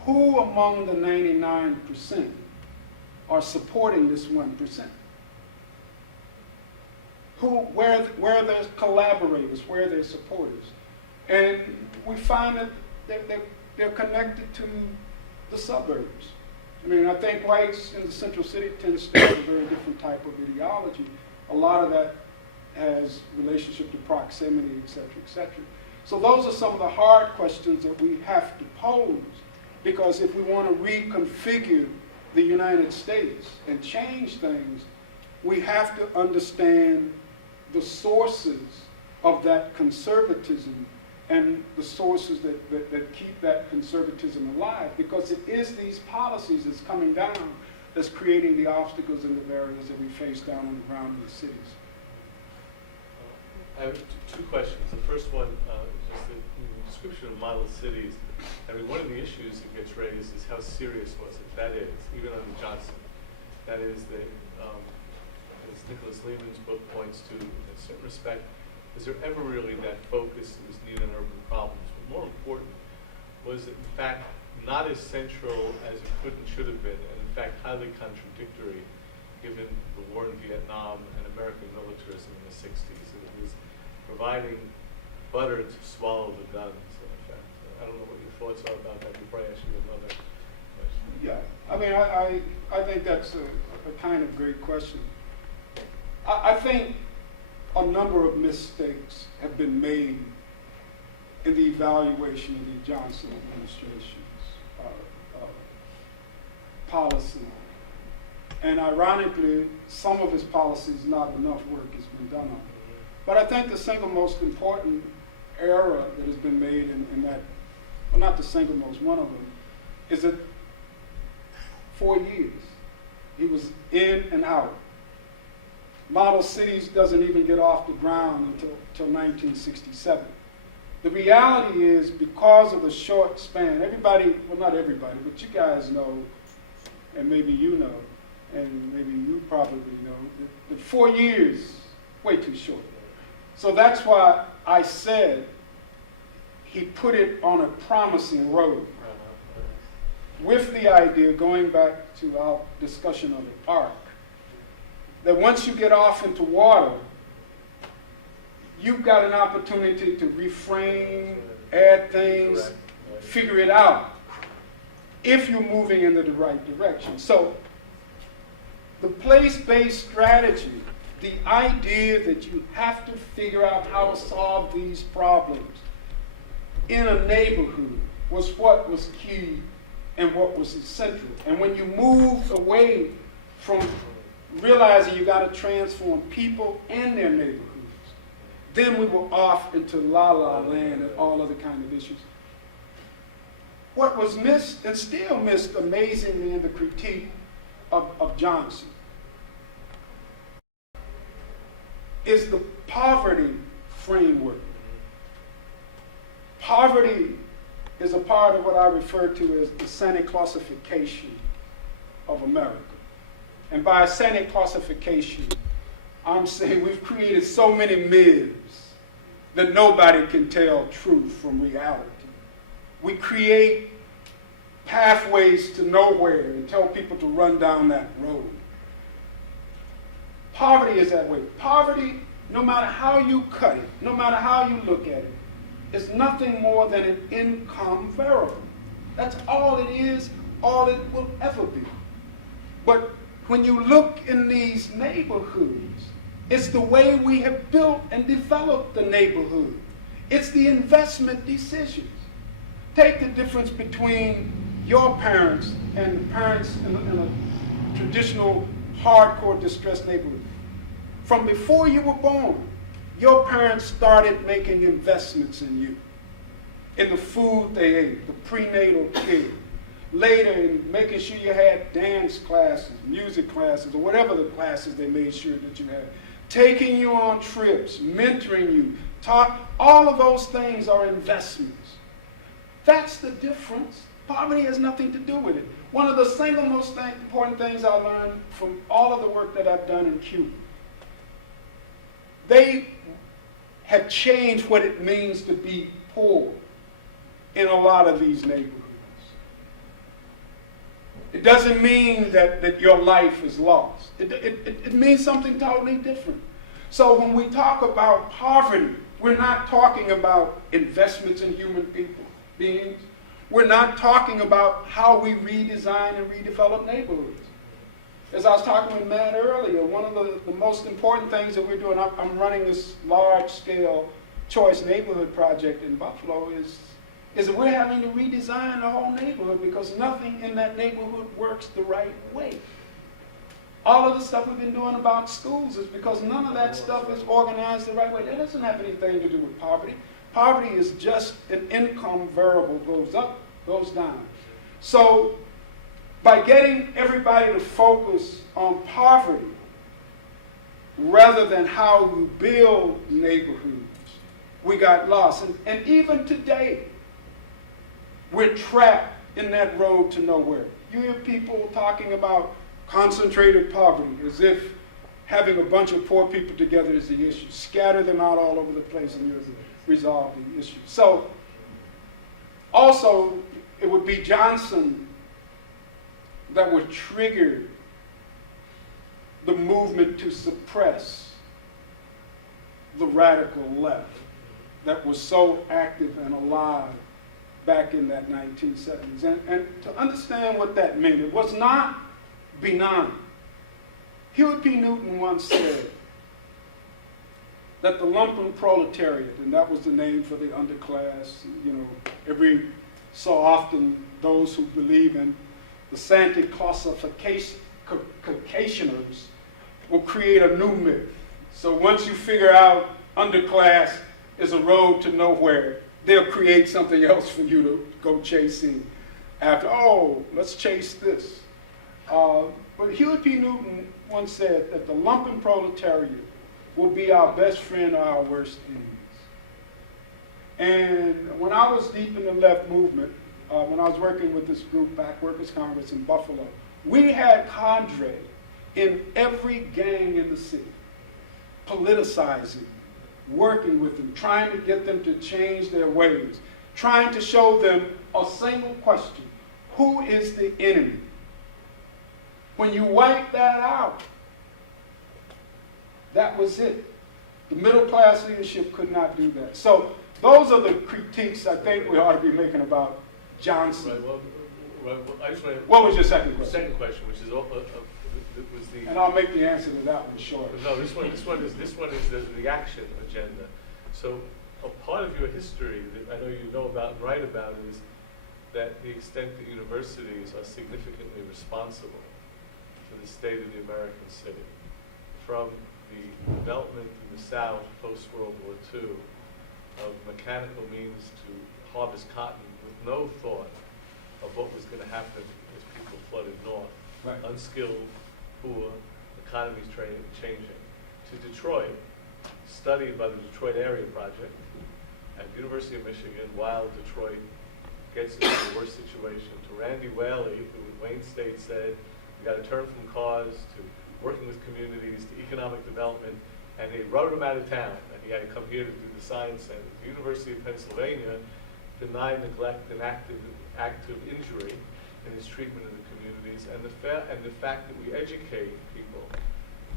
who among the 99% are supporting this 1%? Where are their collaborators? Where are their supporters? And we find that they're connected to the suburbs. I mean, I think whites in the central city tends to have a very different type of ideology. A lot of that has relationship to proximity, et cetera, et cetera. So those are some of the hard questions that we have to pose, because if we want to reconfigure the United States and change things, we have to understand the sources of that conservatism and the sources that keep that conservatism alive, because it is these policies that's coming down that's creating the obstacles and the barriers that we face down on the ground in the cities. I have two questions. The first one is just the description of model cities. I mean, one of the issues that gets raised is how serious was it? That is, even under Johnson. That is, as Nicholas Lehman's book points to, in a certain respect, is there ever really that focus that was needed on urban problems? But more important, was it in fact not as central as it could and should have been, and in fact highly contradictory given the war in Vietnam and American militarism in the 60s. It was providing butter to swallow the guns, in effect. I don't know what your thoughts are about that before I ask you another question. Yeah, I mean, I think that's a kind of great question. I think a number of mistakes have been made in the evaluation of the Johnson administration's policy. And ironically, some of his policies, not enough work has been done on it. But I think the single most important error that has been made in that, well, not the single most, one of them, is that 4 years he was in and out. Model cities doesn't even get off the ground until 1967. The reality is, because of the short span, everybody, well, not everybody, but you guys know, and maybe you know, and maybe you probably know, that 4 years, way too short. So that's why I said he put it on a promising road, with the idea, going back to our discussion of the arc, that once you get off into water, you've got an opportunity to reframe, add things, figure it out, if you're moving in the right direction. So the place-based strategy, the idea that you have to figure out how to solve these problems in a neighborhood, was what was key and what was essential. And when you move away from realizing you got to transform people and their neighborhoods, then we were off into la-la land and all other kind of issues. What was missed, and still missed amazingly in the critique of Johnson, is the poverty framework. Poverty is a part of what I refer to as the Santa Clausification of America. And by Santa Clausification, I'm saying we've created so many myths that nobody can tell truth from reality. We create pathways to nowhere and tell people to run down that road. Poverty is that way. Poverty, no matter how you cut it, no matter how you look at it, is nothing more than an income variable. That's all it is, all it will ever be. But when you look in these neighborhoods, it's the way we have built and developed the neighborhood. It's the investment decisions. Take the difference between your parents and the parents in a traditional, hardcore, distressed neighborhood. From before you were born, your parents started making investments in you, in the food they ate, the prenatal care. Later, in making sure you had dance classes, music classes, or whatever the classes they made sure that you had. Taking you on trips, mentoring you, all of those things are investments. That's the difference. Poverty has nothing to do with it. One of the single most important things I learned from all of the work that I've done in Cuba, they have changed what it means to be poor in a lot of these neighborhoods. It doesn't mean that your life is lost. It means something totally different. So when we talk about poverty, we're not talking about investments in human beings. We're not talking about how we redesign and redevelop neighborhoods. As I was talking with Matt earlier, one of the most important things that we're doing, I'm running this large-scale choice neighborhood project in Buffalo, is that we're having to redesign the whole neighborhood because nothing in that neighborhood works the right way. All of the stuff we've been doing about schools is because none of that stuff is organized the right way. That doesn't have anything to do with poverty. Poverty is just an income variable, goes up, goes down. So by getting everybody to focus on poverty rather than how you build neighborhoods, we got lost. And even today, we're trapped in that road to nowhere. You hear people talking about concentrated poverty as if having a bunch of poor people together is the issue. Scatter them out all over the place and you'll resolve the issue. So also, it would be Johnson that would trigger the movement to suppress the radical left that was so active and alive back in that 1970s. And to understand what that meant, it was not benign. Hewitt P. Newton once said that the lumpen proletariat, and that was the name for the underclass, every so often those who believe in the Santa classificationers will create a new myth. So once you figure out underclass is a road to nowhere, they'll create something else for you to go chasing after. Oh, let's chase this. But Hewitt P. Newton once said that the lumpen proletariat will be our best friend or our worst enemies. And when I was deep in the left movement, when I was working with this group, Black Workers Congress in Buffalo, we had cadre in every gang in the city, politicizing, working with them, trying to get them to change their ways, trying to show them a single question: who is the enemy? When you wipe that out, that was it. The middle class leadership could not do that. So those are the critiques I think we ought to be making about Johnson. Right, well, I just want to, What was your second question? second question, which is was the. And I'll make the answer to that one short. No, this one is the reaction agenda. So a part of your history that I know you know about and write about is that the extent that universities are significantly responsible for the state of the American city, from the development in the South post-World War II of mechanical means to harvest cotton with no thought of what was going to happen as people flooded north. Right. Unskilled, poor, economies changing. To Detroit, studied by the Detroit Area Project at the University of Michigan while Detroit gets into the worst situation. To Randy Whaley, who at Wayne State said, we got to turn from cars to working with communities to economic development, and they wrote him out of town, and he had to come here to do the science center. The University of Pennsylvania denied neglect and active injury in his treatment of the communities, and the fact that we educate people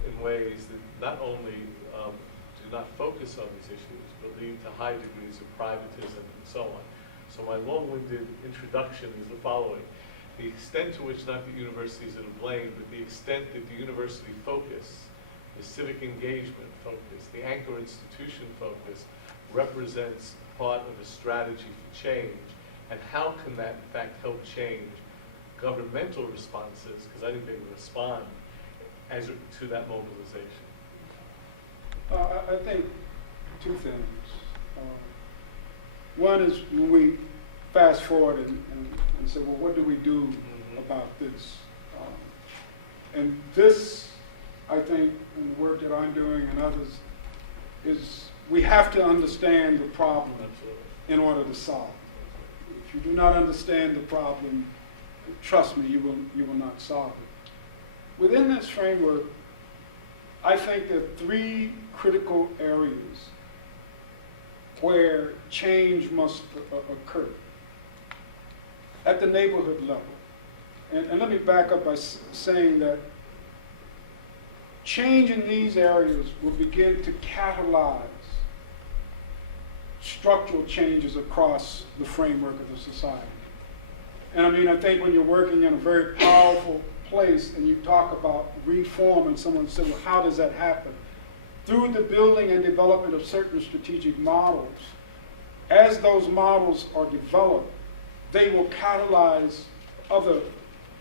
in ways that not only do not focus on these issues, but lead to high degrees of privatism and so on. So my long-winded introduction is the following. The extent to which not the universities are to blame, but the extent that the university focus, the civic engagement focus, the anchor institution focus, represents part of a strategy for change. And how can that, in fact, help change governmental responses, because I think they respond to that mobilization? I think two things. One is when we fast forward and say, well, what do we do about this? And this, I think, in the work that I'm doing and others, is we have to understand the problem in order to solve it. If you do not understand the problem, trust me, you will not solve it. Within this framework, I think there are three critical areas where change must occur at the neighborhood level. And let me back up by saying that change in these areas will begin to catalyze structural changes across the framework of the society. And I think when you're working in a very powerful place and you talk about reform and someone says, well, how does that happen? Through the building and development of certain strategic models. As those models are developed, they will catalyze other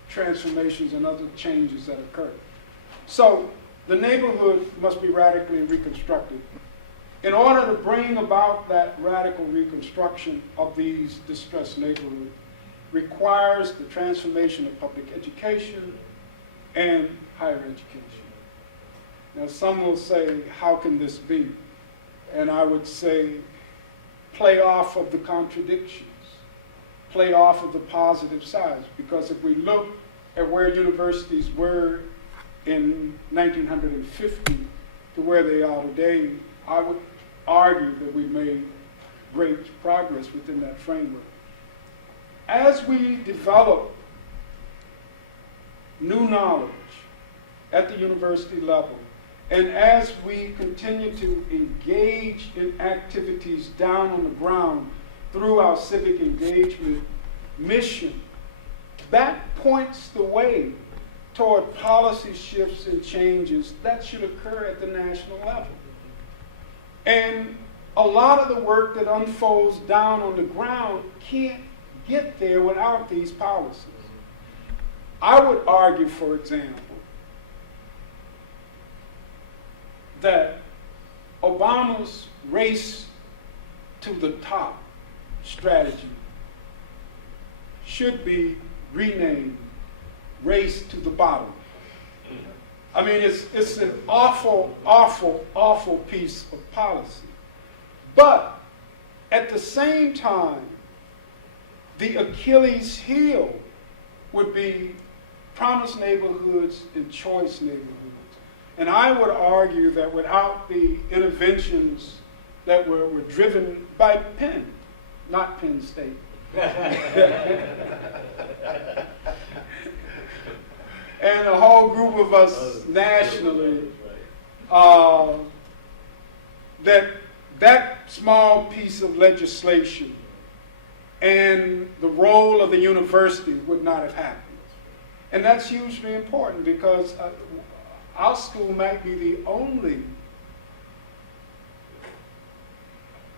transformations and other changes that occur. So the neighborhood must be radically reconstructed. in order to bring about that radical reconstruction of these distressed neighborhoods requires the transformation of public education and higher education. Now, some will say, how can this be? And I would say, play off of the contradictions, play off of the positive sides, because if we look at where universities were in 1950 to where they are today, I would argue that we've made great progress within that framework. As we develop new knowledge at the university level, and as we continue to engage in activities down on the ground through our civic engagement mission, that points the way toward policy shifts and changes that should occur at the national level. And a lot of the work that unfolds down on the ground can't get there without these policies. I would argue, for example, that Obama's race to the top strategy should be renamed race to the bottom. I mean, it's an awful, awful, awful piece of policy. But at the same time, the Achilles heel would be promised neighborhoods and choice neighborhoods. And I would argue that without the interventions that were driven by Penn, not Penn State, and a whole group of us nationally, that small piece of legislation and the role of the university would not have happened. And that's hugely important because our school might be the only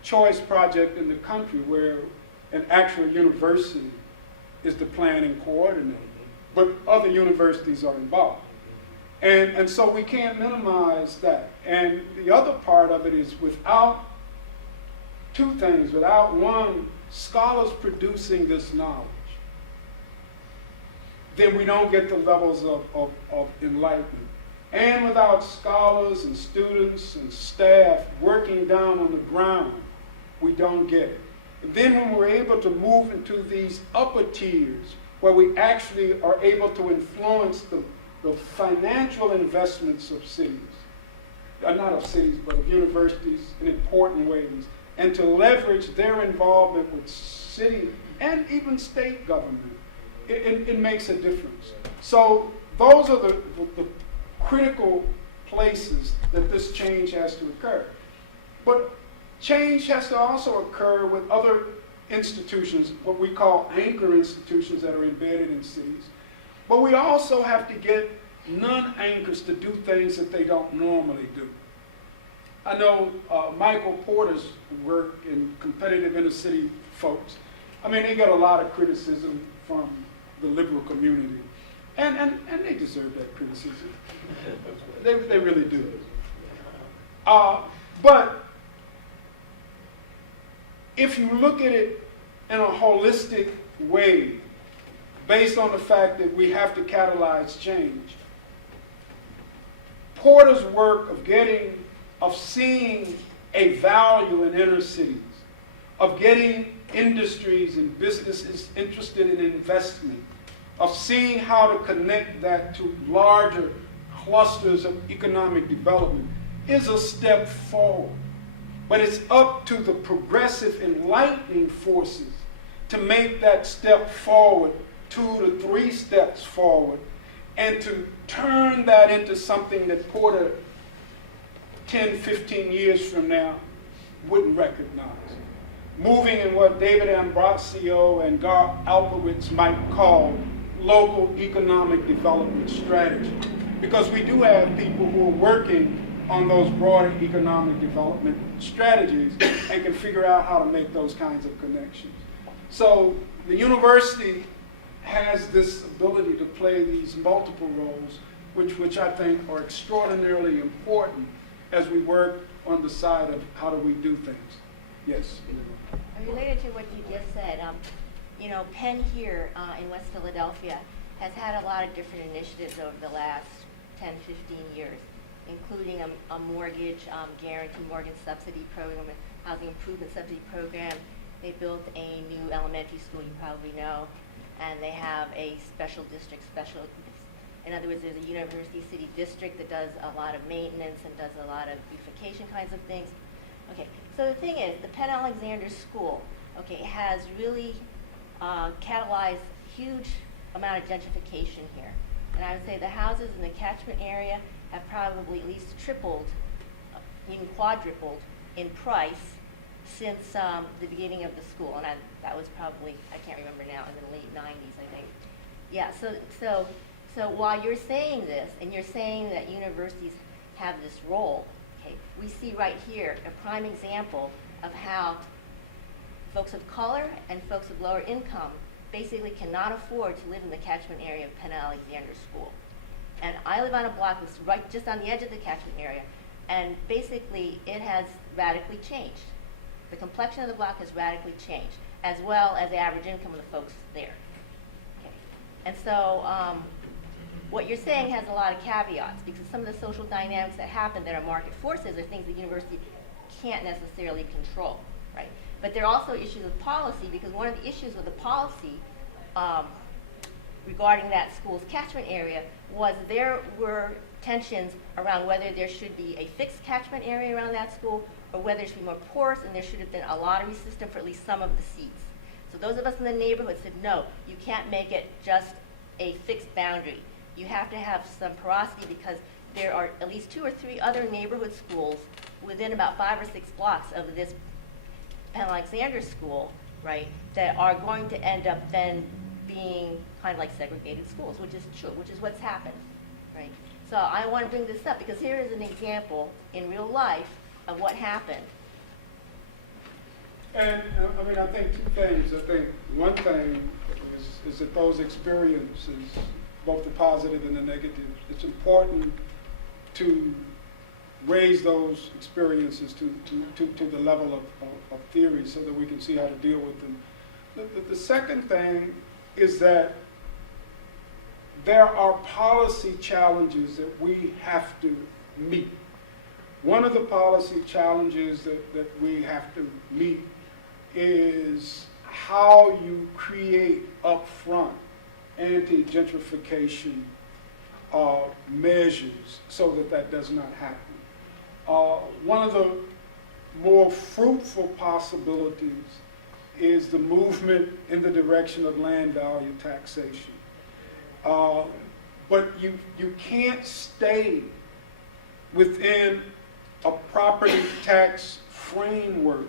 choice project in the country where an actual university is the planning coordinator, but other universities are involved. And so we can't minimize that. And the other part of it is without two things. Without one, scholars producing this knowledge, then we don't get the levels of enlightenment. And without scholars and students and staff working down on the ground, we don't get it. And then when we're able to move into these upper tiers, where we actually are able to influence the financial investments of cities, not of cities, but of universities in important ways, and to leverage their involvement with city and even state government, it makes a difference. So those are the critical places that this change has to occur. But change has to also occur with other institutions, what we call anchor institutions that are embedded in cities. But we also have to get non-anchors to do things that they don't normally do. I know Michael Porter's work in competitive inner city folks. I mean, they get a lot of criticism from the liberal community. And they deserve that criticism. They really do. But if you look at it in a holistic way, based on the fact that we have to catalyze change, Porter's work of seeing a value in inner cities, of getting industries and businesses interested in investment, of seeing how to connect that to larger clusters of economic development is a step forward. But it's up to the progressive enlightening forces to make that step forward 2 to 3 steps forward and to turn that into something that Porter 10, 15 years from now wouldn't recognize. Moving in what David Ambrosio and Gar Alpowitz might call local economic development strategy. Because we do have people who are working on those broader economic development strategies and can figure out how to make those kinds of connections. So the university has this ability to play these multiple roles, which I think are extraordinarily important as we work on the side of how do we do things. Yes. Related to what you just said, you know, Penn here in West Philadelphia has had a lot of different initiatives over the last 10, 15 years, including a mortgage guaranteed mortgage subsidy program, a housing improvement subsidy program. They built a new elementary school, you probably know, and they have a special district, in other words, there's a university city district that does a lot of maintenance and does a lot of beautification kinds of things. Okay, so the thing is, the Penn Alexander School, okay, has really catalyzed huge amount of gentrification here. And I would say the houses in the catchment area have probably at least tripled, even quadrupled in price since the beginning of the school. And that was probably, I can't remember now, in the late 90s, I think. Yeah, so while you're saying this, and you're saying that universities have this role, okay, we see right here a prime example of how folks of color and folks of lower income basically cannot afford to live in the catchment area of Penn Alexander School. And I live on a block that's right just on the edge of the catchment area, and basically it has radically changed. The complexion of the block has radically changed, as well as the average income of the folks there. Okay. And so what you're saying has a lot of caveats, because some of the social dynamics that happen that are market forces are things the university can't necessarily control, right? But there are also issues of policy, because one of the issues with the policy regarding that school's catchment area was there were tensions around whether there should be a fixed catchment area around that school or whether it should be more porous, and there should have been a lottery system for at least some of the seats. So those of us in the neighborhood said, no, you can't make it just a fixed boundary. You have to have some porosity, because there are at least 2 or 3 other neighborhood schools within about 5 or 6 blocks of this Penn Alexander School, right, that are going to end up then being kind of like segregated schools, which is true, which is what's happened, right? So I want to bring this up because here is an example in real life of what happened. And I mean, I think 2 things. I think one thing is that those experiences, both the positive and the negative, it's important to raise those experiences to the level of theory so that we can see how to deal with them. The second thing is that there are policy challenges that we have to meet. One of the policy challenges that we have to meet is how you create upfront anti-gentrification measures so that does not happen. One of the more fruitful possibilities is the movement in the direction of land value taxation. But you can't stay within a property tax framework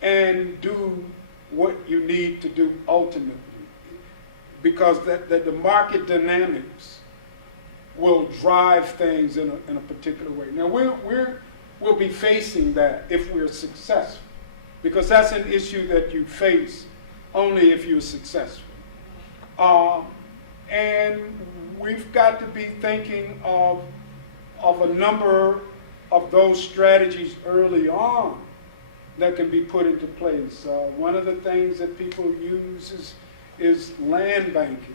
and do what you need to do ultimately, because the market dynamics will drive things in a particular way. Now we'll be facing that if we're successful, because that's an issue that you face only if you're successful. And we've got to be thinking of a number of those strategies early on that can be put into place. One of the things that people use is land banking,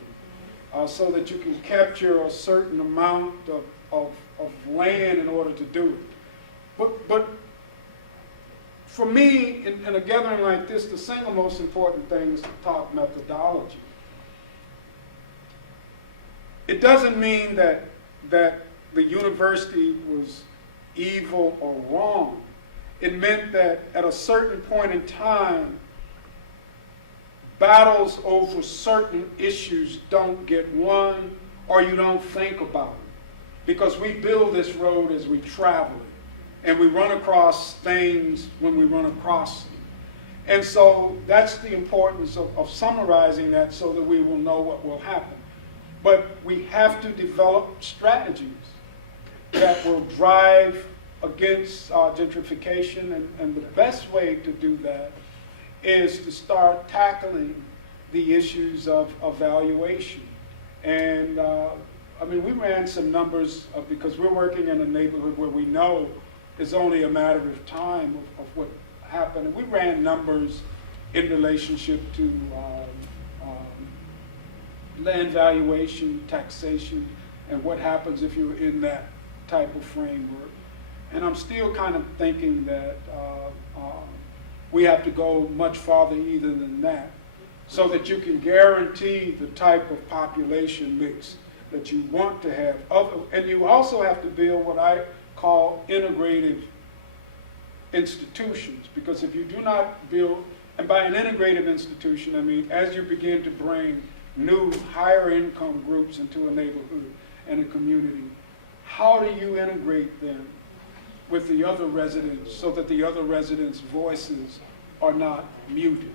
so that you can capture a certain amount of land in order to do it. But for me, in a gathering like this, the single most important thing is to talk methodology. It doesn't mean that the university was evil or wrong. It meant that at a certain point in time, battles over certain issues don't get won, or you don't think about it. Because we build this road as we travel it, and we run across things when we run across them. And so that's the importance of summarizing that so that we will know what will happen. But we have to develop strategies that will drive against gentrification, and the best way to do that is to start tackling the issues of valuation. And I mean, we ran some numbers because we're working in a neighborhood where we know it's only a matter of time of what happened. And we ran numbers in relationship to land valuation, taxation, and what happens if you're in that type of framework. And I'm still kind of thinking that we have to go much farther either than that, so that you can guarantee the type of population mix that you want to have. And you also have to build what I call integrative institutions, because if you do not build, and by an integrative institution, I mean as you begin to bring new higher income groups into a neighborhood and a community, how do you integrate them with the other residents so that the other residents' voices are not muted,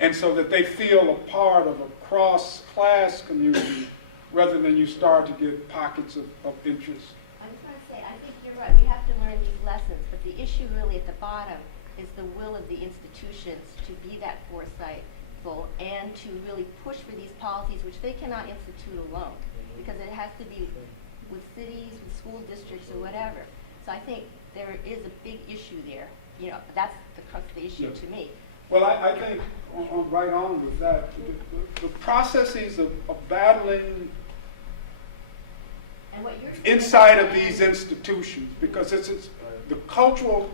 and so that they feel a part of a cross-class community rather than you start to get pockets of interest? I was going to say, I think you're right. We have to learn these lessons, but the issue really at the bottom is the will of the institutions to be that foresightful and to really push for these policies, which they cannot institute alone, because it has to be with cities, with school districts, or whatever. So I think there is a big issue there. You know, that's the crux of the issue Yeah. to me. Well, I think right on with that. The processes of battling And what you're saying inside about of land- these institutions, because it's the cultural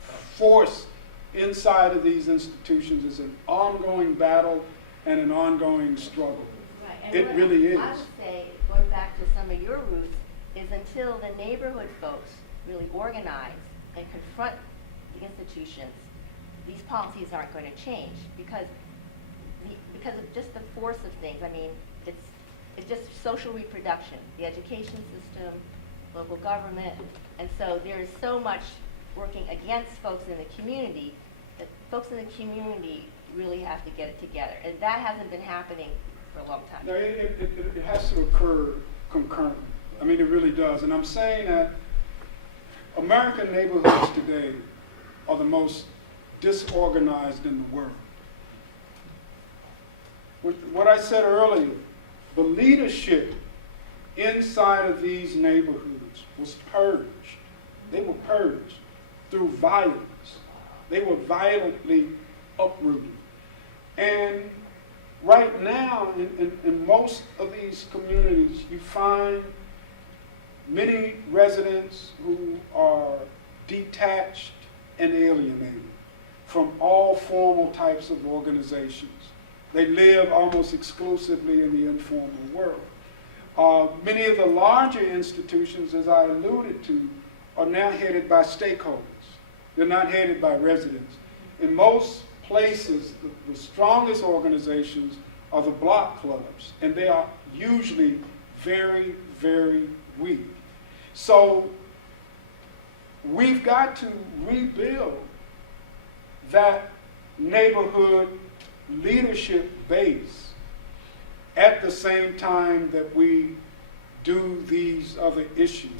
force inside of these institutions is an ongoing battle and an ongoing struggle. Right. And It what really I is. would say, going back to some of your roots, is until the neighborhood folks really organize and confront the institutions, these policies aren't going to change, because of just the force of things. I mean, it's just social reproduction, the education system, local government, and so there is so much working against folks in the community that folks in the community really have to get it together, and that hasn't been happening for a long time. No, it has to occur concurrently. I mean, it really does. And I'm saying that American neighborhoods today are the most disorganized in the world. With what I said earlier, the leadership inside of these neighborhoods was purged. They were purged through violence. They were violently uprooted. And right now, in most of these communities, you find many residents who are detached and alienated from all formal types of organizations. They live almost exclusively in the informal world. Many of the larger institutions, as I alluded to, are now headed by stakeholders. They're not headed by residents. In most places, the strongest organizations are the block clubs, and they are usually very, very weak. So we've got to rebuild that neighborhood leadership base at the same time that we do these other issues,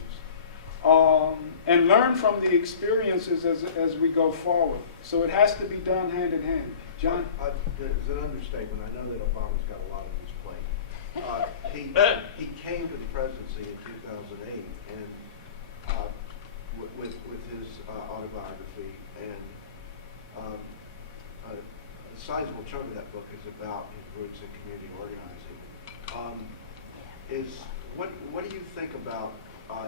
and learn from the experiences as we go forward. So it has to be done hand in hand. John? It's an understatement. I know that Obama's got a lot on his plate. He came to the presidency in 2008 and with his autobiography, and a sizable chunk of that book is about his roots in community organizing. What do you think about,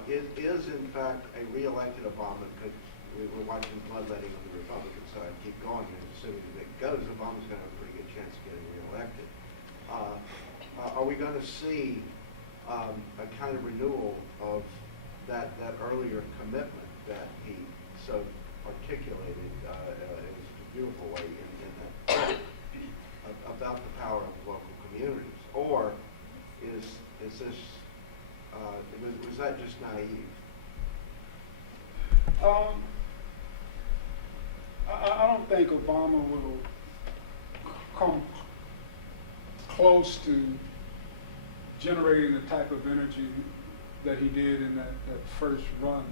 is in fact a re-elected Obama, because we're watching bloodletting on the Republican side keep going, and assuming that it goes, Obama's going to have a pretty good chance of getting re-elected. Are we going to see a kind of renewal of that earlier commitment that he so articulated in a beautiful way in that about the power of local communities? Or is this, was that just naive? I don't think Obama will come close to generating the type of energy that he did in that first run.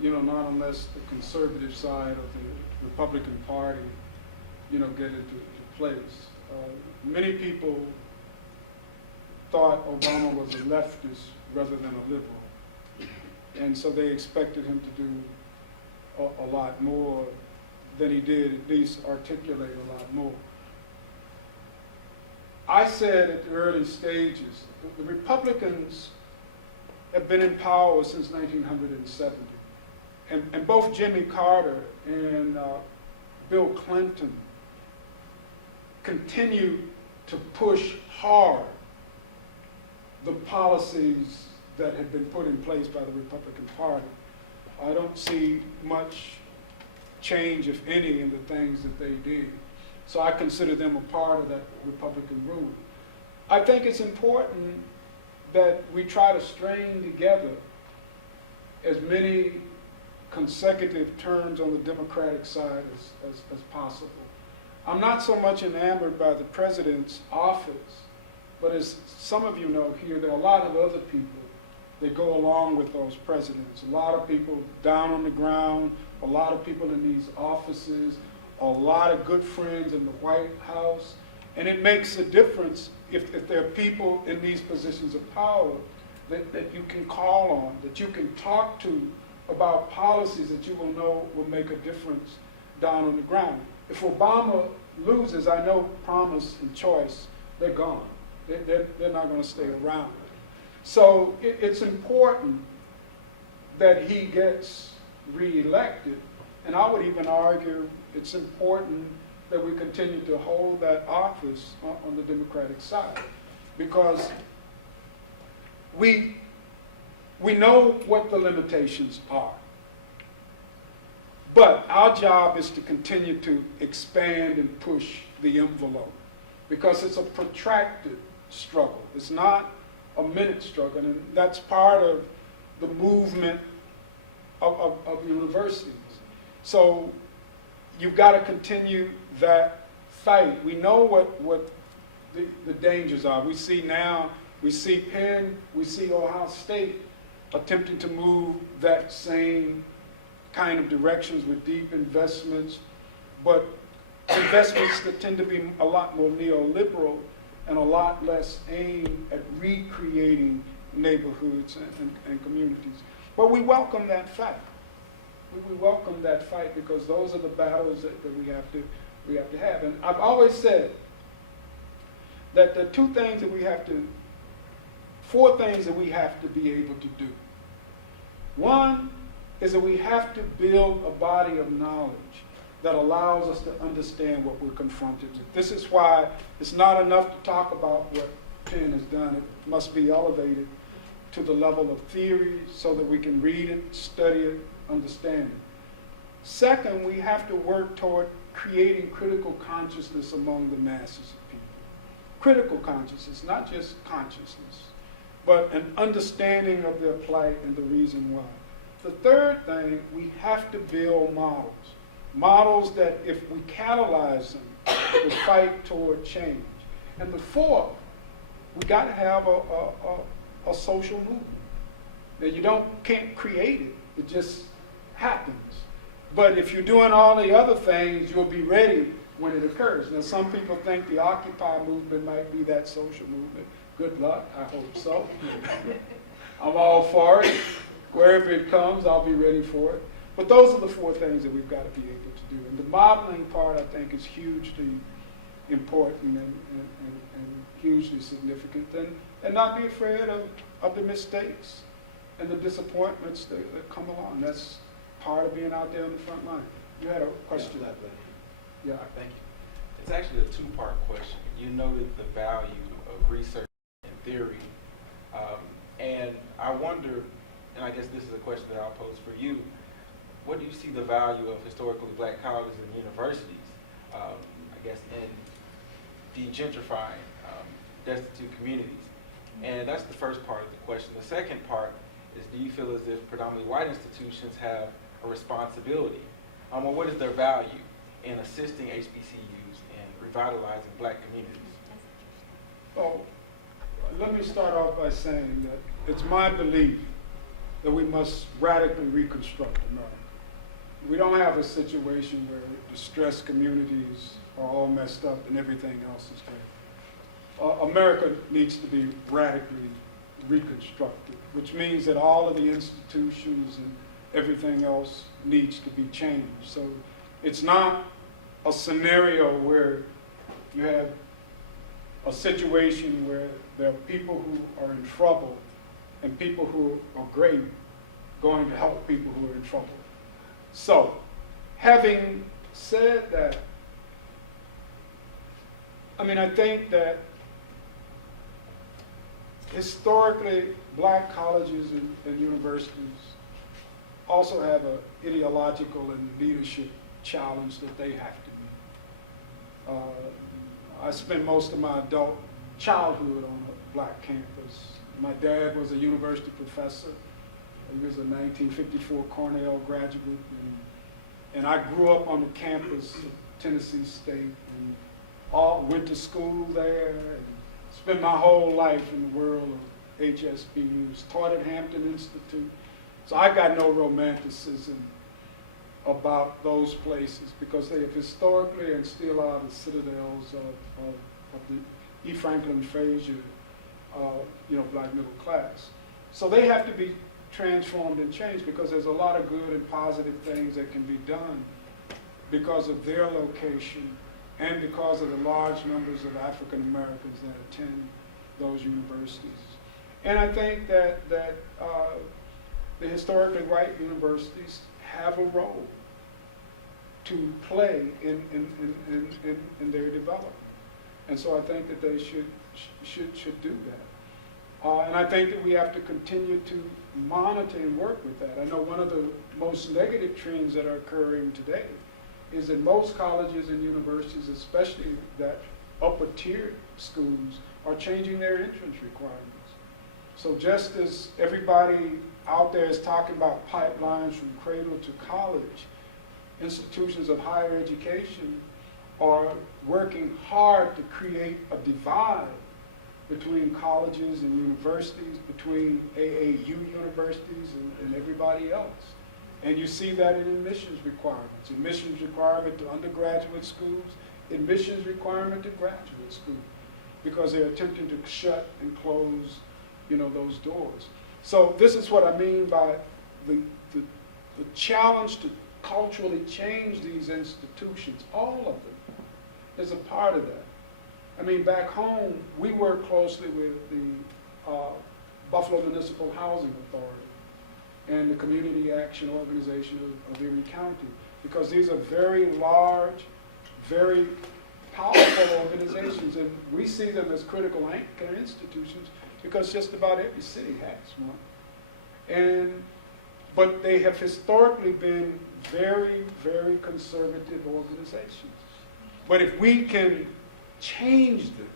Not unless the conservative side of the Republican Party, get into place. Many people thought Obama was a leftist rather than a liberal. And so they expected him to do a lot more than he did, at least articulate a lot more. I said at the early stages, the Republicans have been in power since 1970. And both Jimmy Carter and Bill Clinton continue to push hard the policies that had been put in place by the Republican Party. I don't see much change, if any, in the things that they did. So I consider them a part of that Republican rule. I think it's important that we try to string together as many consecutive terms on the Democratic side as possible. I'm not so much enamored by the president's office, but as some of you know here, there are a lot of other people that go along with those presidents. A lot of people down on the ground, a lot of people in these offices, a lot of good friends in the White House. And it makes a difference if there are people in these positions of power that you can call on, that you can talk to about policies that you will know will make a difference down on the ground. If Obama loses, I know promise and choice, they're gone. They're not going to stay around. So it's important that he gets reelected. And I would even argue it's important that we continue to hold that office on the Democratic side. Because we know what the limitations are. But our job is to continue to expand and push the envelope. Because it's a protracted struggle. It's not a minute struggle, and that's part of the movement of universities. So you've got to continue that fight. We know what the dangers are. We see Penn, we see Ohio State attempting to move that same kind of directions with deep investments, but investments that tend to be a lot more neoliberal and a lot less aimed at recreating neighborhoods and communities. But we welcome that fight. We welcome that fight because those are the battles that we have to have. And I've always said that the four things that we have to be able to do. One is that we have to build a body of knowledge that allows us to understand what we're confronted with. This is why it's not enough to talk about what Penn has done. It must be elevated to the level of theory so that we can read it, study it, understand it. Second, we have to work toward creating critical consciousness among the masses of people. Critical consciousness, not just consciousness, but an understanding of their plight and the reason why. The third thing, we have to build models. Models that, if we catalyze them, will fight toward change. And the fourth, we got to have a social movement. Now, you can't create it. It just happens. But if you're doing all the other things, you'll be ready when it occurs. Now, some people think the Occupy movement might be that social movement. Good luck. I hope so. I'm all for it. Wherever it comes, I'll be ready for it. But those are the four things that we've got to be able to do. And the modeling part, I think, is hugely important and hugely significant. And not be afraid of the mistakes and the disappointments that come along. That's part of being out there on the front line. You had a question? Yeah, thank you. It's actually a two-part question. You noted the value of research and theory. And I wonder, and I guess this is a question that I'll pose for you, what do you see the value of historically black colleges and universities, I guess, in de-gentrifying destitute communities? And that's the first part of the question. The second part is, do you feel as if predominantly white institutions have a responsibility, or what is their value in assisting HBCUs in revitalizing black communities? Well, let me start off by saying that it's my belief that we must radically reconstruct America. We don't have a situation where distressed communities are all messed up and everything else is great. America needs to be radically reconstructed, which means that all of the institutions and everything else needs to be changed. So it's not a scenario where you have a situation where there are people who are in trouble and people who are great going to help people who are in trouble. So, having said that, I think that historically black colleges and universities also have an ideological and leadership challenge that they have to meet. I spent most of my adult childhood on a black campus. My dad was a university professor. He was a 1954 Cornell graduate, and I grew up on the campus of Tennessee State and went to school there and spent my whole life in the world of HSBUs, taught at Hampton Institute. So I got no romanticism about those places because they have historically and still are the citadels of the E. Franklin Frazier, black middle class. So they have to be transformed and changed because there's a lot of good and positive things that can be done because of their location and because of the large numbers of African Americans that attend those universities. And I think that the historically white universities have a role to play in their development. And so I think that they should do that. And I think that we have to continue to monitor and work with that. I know one of the most negative trends that are occurring today is that most colleges and universities, especially that upper tier schools, are changing their entrance requirements. So just as everybody out there is talking about pipelines from cradle to college, institutions of higher education are working hard to create a divide between colleges and universities, between AAU universities and everybody else. And you see that in admissions requirements. Admissions requirement to undergraduate schools, admissions requirement to graduate schools, because they're attempting to shut and close, those doors. So this is what I mean by the challenge to culturally change these institutions, all of them, is a part of that. Back home, we work closely with the Buffalo Municipal Housing Authority and the Community Action Organization of Erie County, because these are very large, very powerful organizations, and we see them as critical anchor institutions because just about every city has one. But they have historically been very, very conservative organizations. But if we can change them,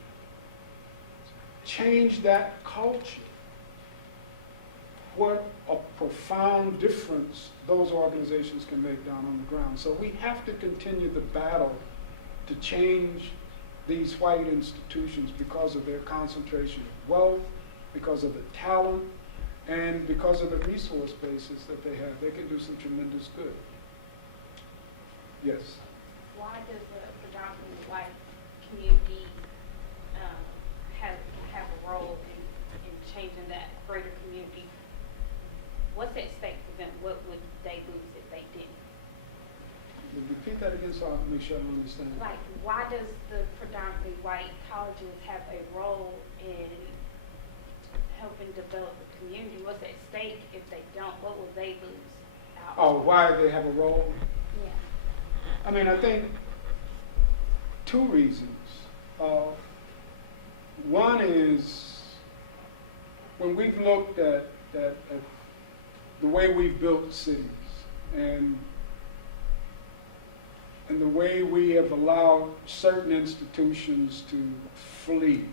change that culture, what a profound difference those organizations can make down on the ground. So we have to continue the battle to change these white institutions because of their concentration of wealth, because of the talent, and because of the resource bases that they have. They can do some tremendous good. Yes? Why does the predominantly white community have a role in changing that greater community? What's at stake for them? What would they lose if they didn't? Repeat that again so I can make sure I understand. Like, why does the predominantly white colleges have a role in helping develop the community? What's at stake if they don't? What will they lose out? Oh, why they have a role? Yeah. I think two reasons. One is when we've looked at the way we've built cities and the way we have allowed certain institutions to flee.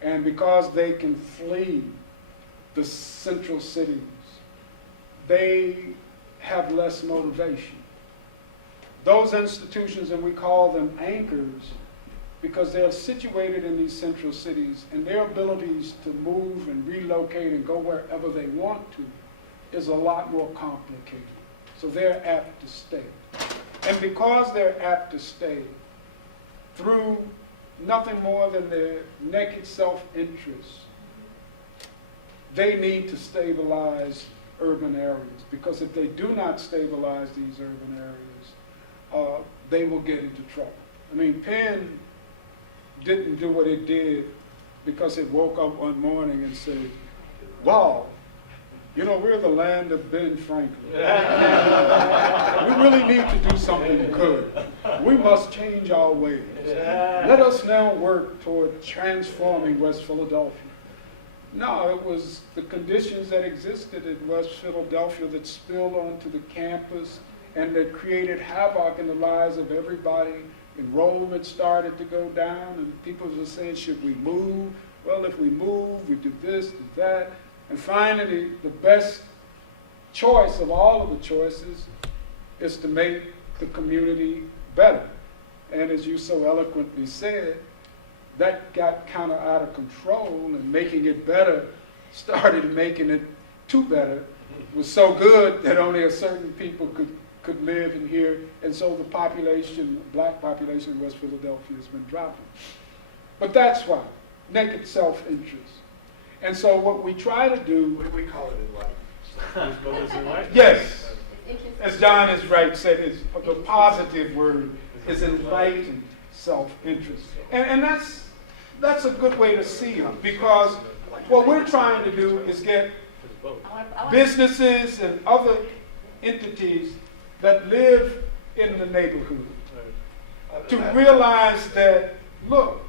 And because they can flee the central cities, they have less motivation. Those institutions, and we call them anchors, because they're situated in these central cities, and their abilities to move and relocate and go wherever they want to is a lot more complicated. So they're apt to stay. And because they're apt to stay, through nothing more than their naked self-interest, they need to stabilize urban areas, because if they do not stabilize these urban areas, they will get into trouble. I mean, Penn didn't do what it did because it woke up one morning and said, wow, you know, we're the land of Ben Franklin. We really need to do something good. We must change our ways. Let us now work toward transforming West Philadelphia. No, it was the conditions that existed in West Philadelphia that spilled onto the campus and that created havoc in the lives of everybody. Enrollment started to go down, and people were saying, should we move? Well, if we move, we do this, do that. And finally, the best choice of all of the choices is to make the community better. And as you so eloquently said, that got kind of out of control, and making it better started making it too better. It was so good that only a certain people could live in here, and so the population, black population in West Philadelphia has been dropping. But that's why, naked self-interest. And so what we try to do, We call it enlightenment. yes, Interesting. as John is right said, is the positive word is enlightened self-interest. And that's a good way to see it, because what we're trying to do is get I want businesses and other entities that live in the neighborhood to realize that, look,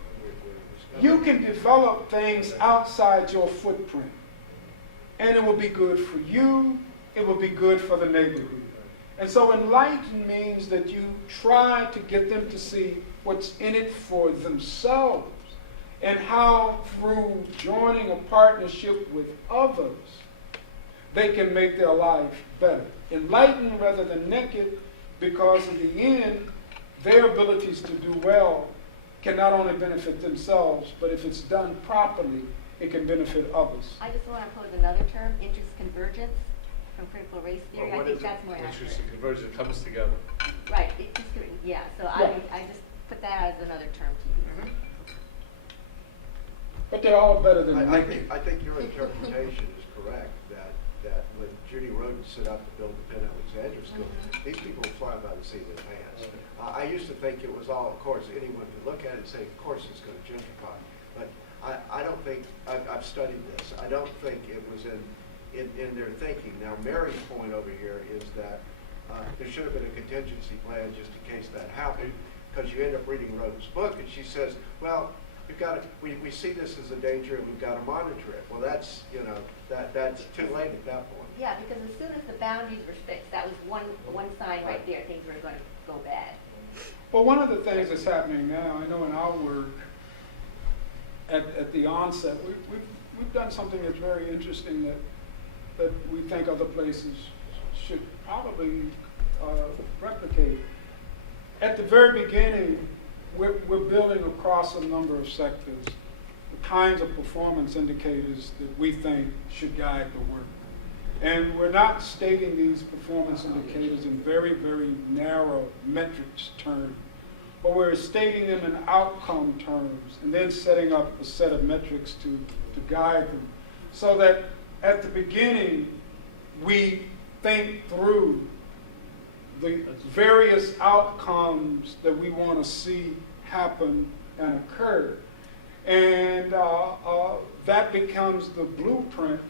you can develop things outside your footprint, and it will be good for you, it will be good for the neighborhood. And so enlighten means that you try to get them to see what's in it for themselves, and how through joining a partnership with others, they can make their life better. Enlightened rather than naked, because in the end, their abilities to do well can not only benefit themselves, but if it's done properly, it can benefit others. I just want to pose another term, interest convergence from critical race theory. I think that's more Interest accurate. and conversion comes together. Right, yeah, so I just put that as another term to use. But they're all better than I naked. think your interpretation is correct, that when Judy Roden set out to build the Penn Alexander School, these people were flying by the seat of their pants. I used to think it was all, of course, anyone could look at it and say, of course it's going to gentrify. But I don't think, I've studied this, I don't think it was in their thinking. Now, Mary's point over here is that there should have been a contingency plan just in case that happened, because you end up reading Roden's book, and she says, well, we've got to, we see this as a danger, and we've got to monitor it. Well, that's, you know, that's too late at that point. Yeah, because as soon as the boundaries were fixed, that was one sign right there, things were going to go bad. Well, one of the things that's happening now, I know in our work, at the onset, we've done something that's very interesting that we think other places should probably replicate. At the very beginning, we're building across a number of sectors the kinds of performance indicators that we think should guide the work. And we're not stating these performance indicators in very, very narrow metrics terms, but we're stating them in outcome terms and then setting up a set of metrics to guide them. So that at the beginning, we think through the various outcomes that we want to see happen and occur. And that becomes the blueprint,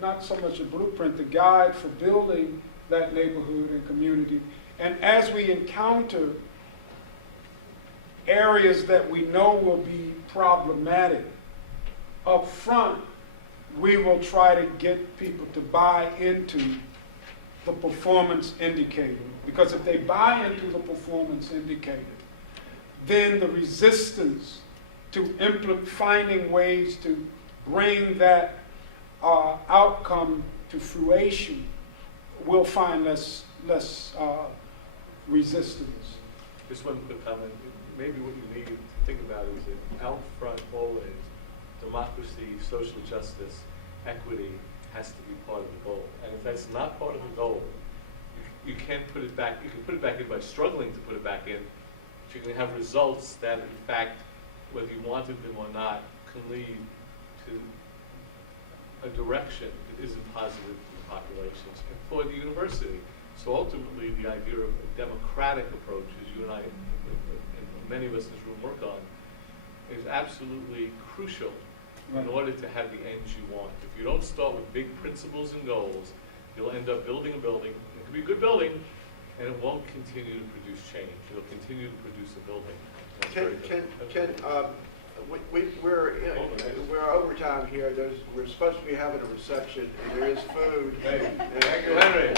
not so much a blueprint, the guide for building that neighborhood and community. And as we encounter areas that we know will be problematic, up front, we will try to get people to buy into the performance indicator. Because if they buy into the performance indicator, then the resistance to finding ways to bring that outcome to fruition will find less resistance. Just one quick comment. Maybe what you need to think about is that out front always, democracy, social justice, equity has to be part of the goal. And if that's not part of the goal, you can't put it back. You can put it back in by struggling to put it back in, but you can have results that, in fact, whether you wanted them or not, can lead to a direction that isn't positive for the populations and for the university. So ultimately, the idea of a democratic approach, as you and I, and many of us in this room work on, is absolutely crucial in order to have the ends you want. If you don't start with big principles and goals, you'll end up building a building. It could be a good building, and it won't continue to produce change. It'll continue to produce a building. That's very good. We're overtime here. We're supposed to be having a reception, and there is food. Thank you, Henry.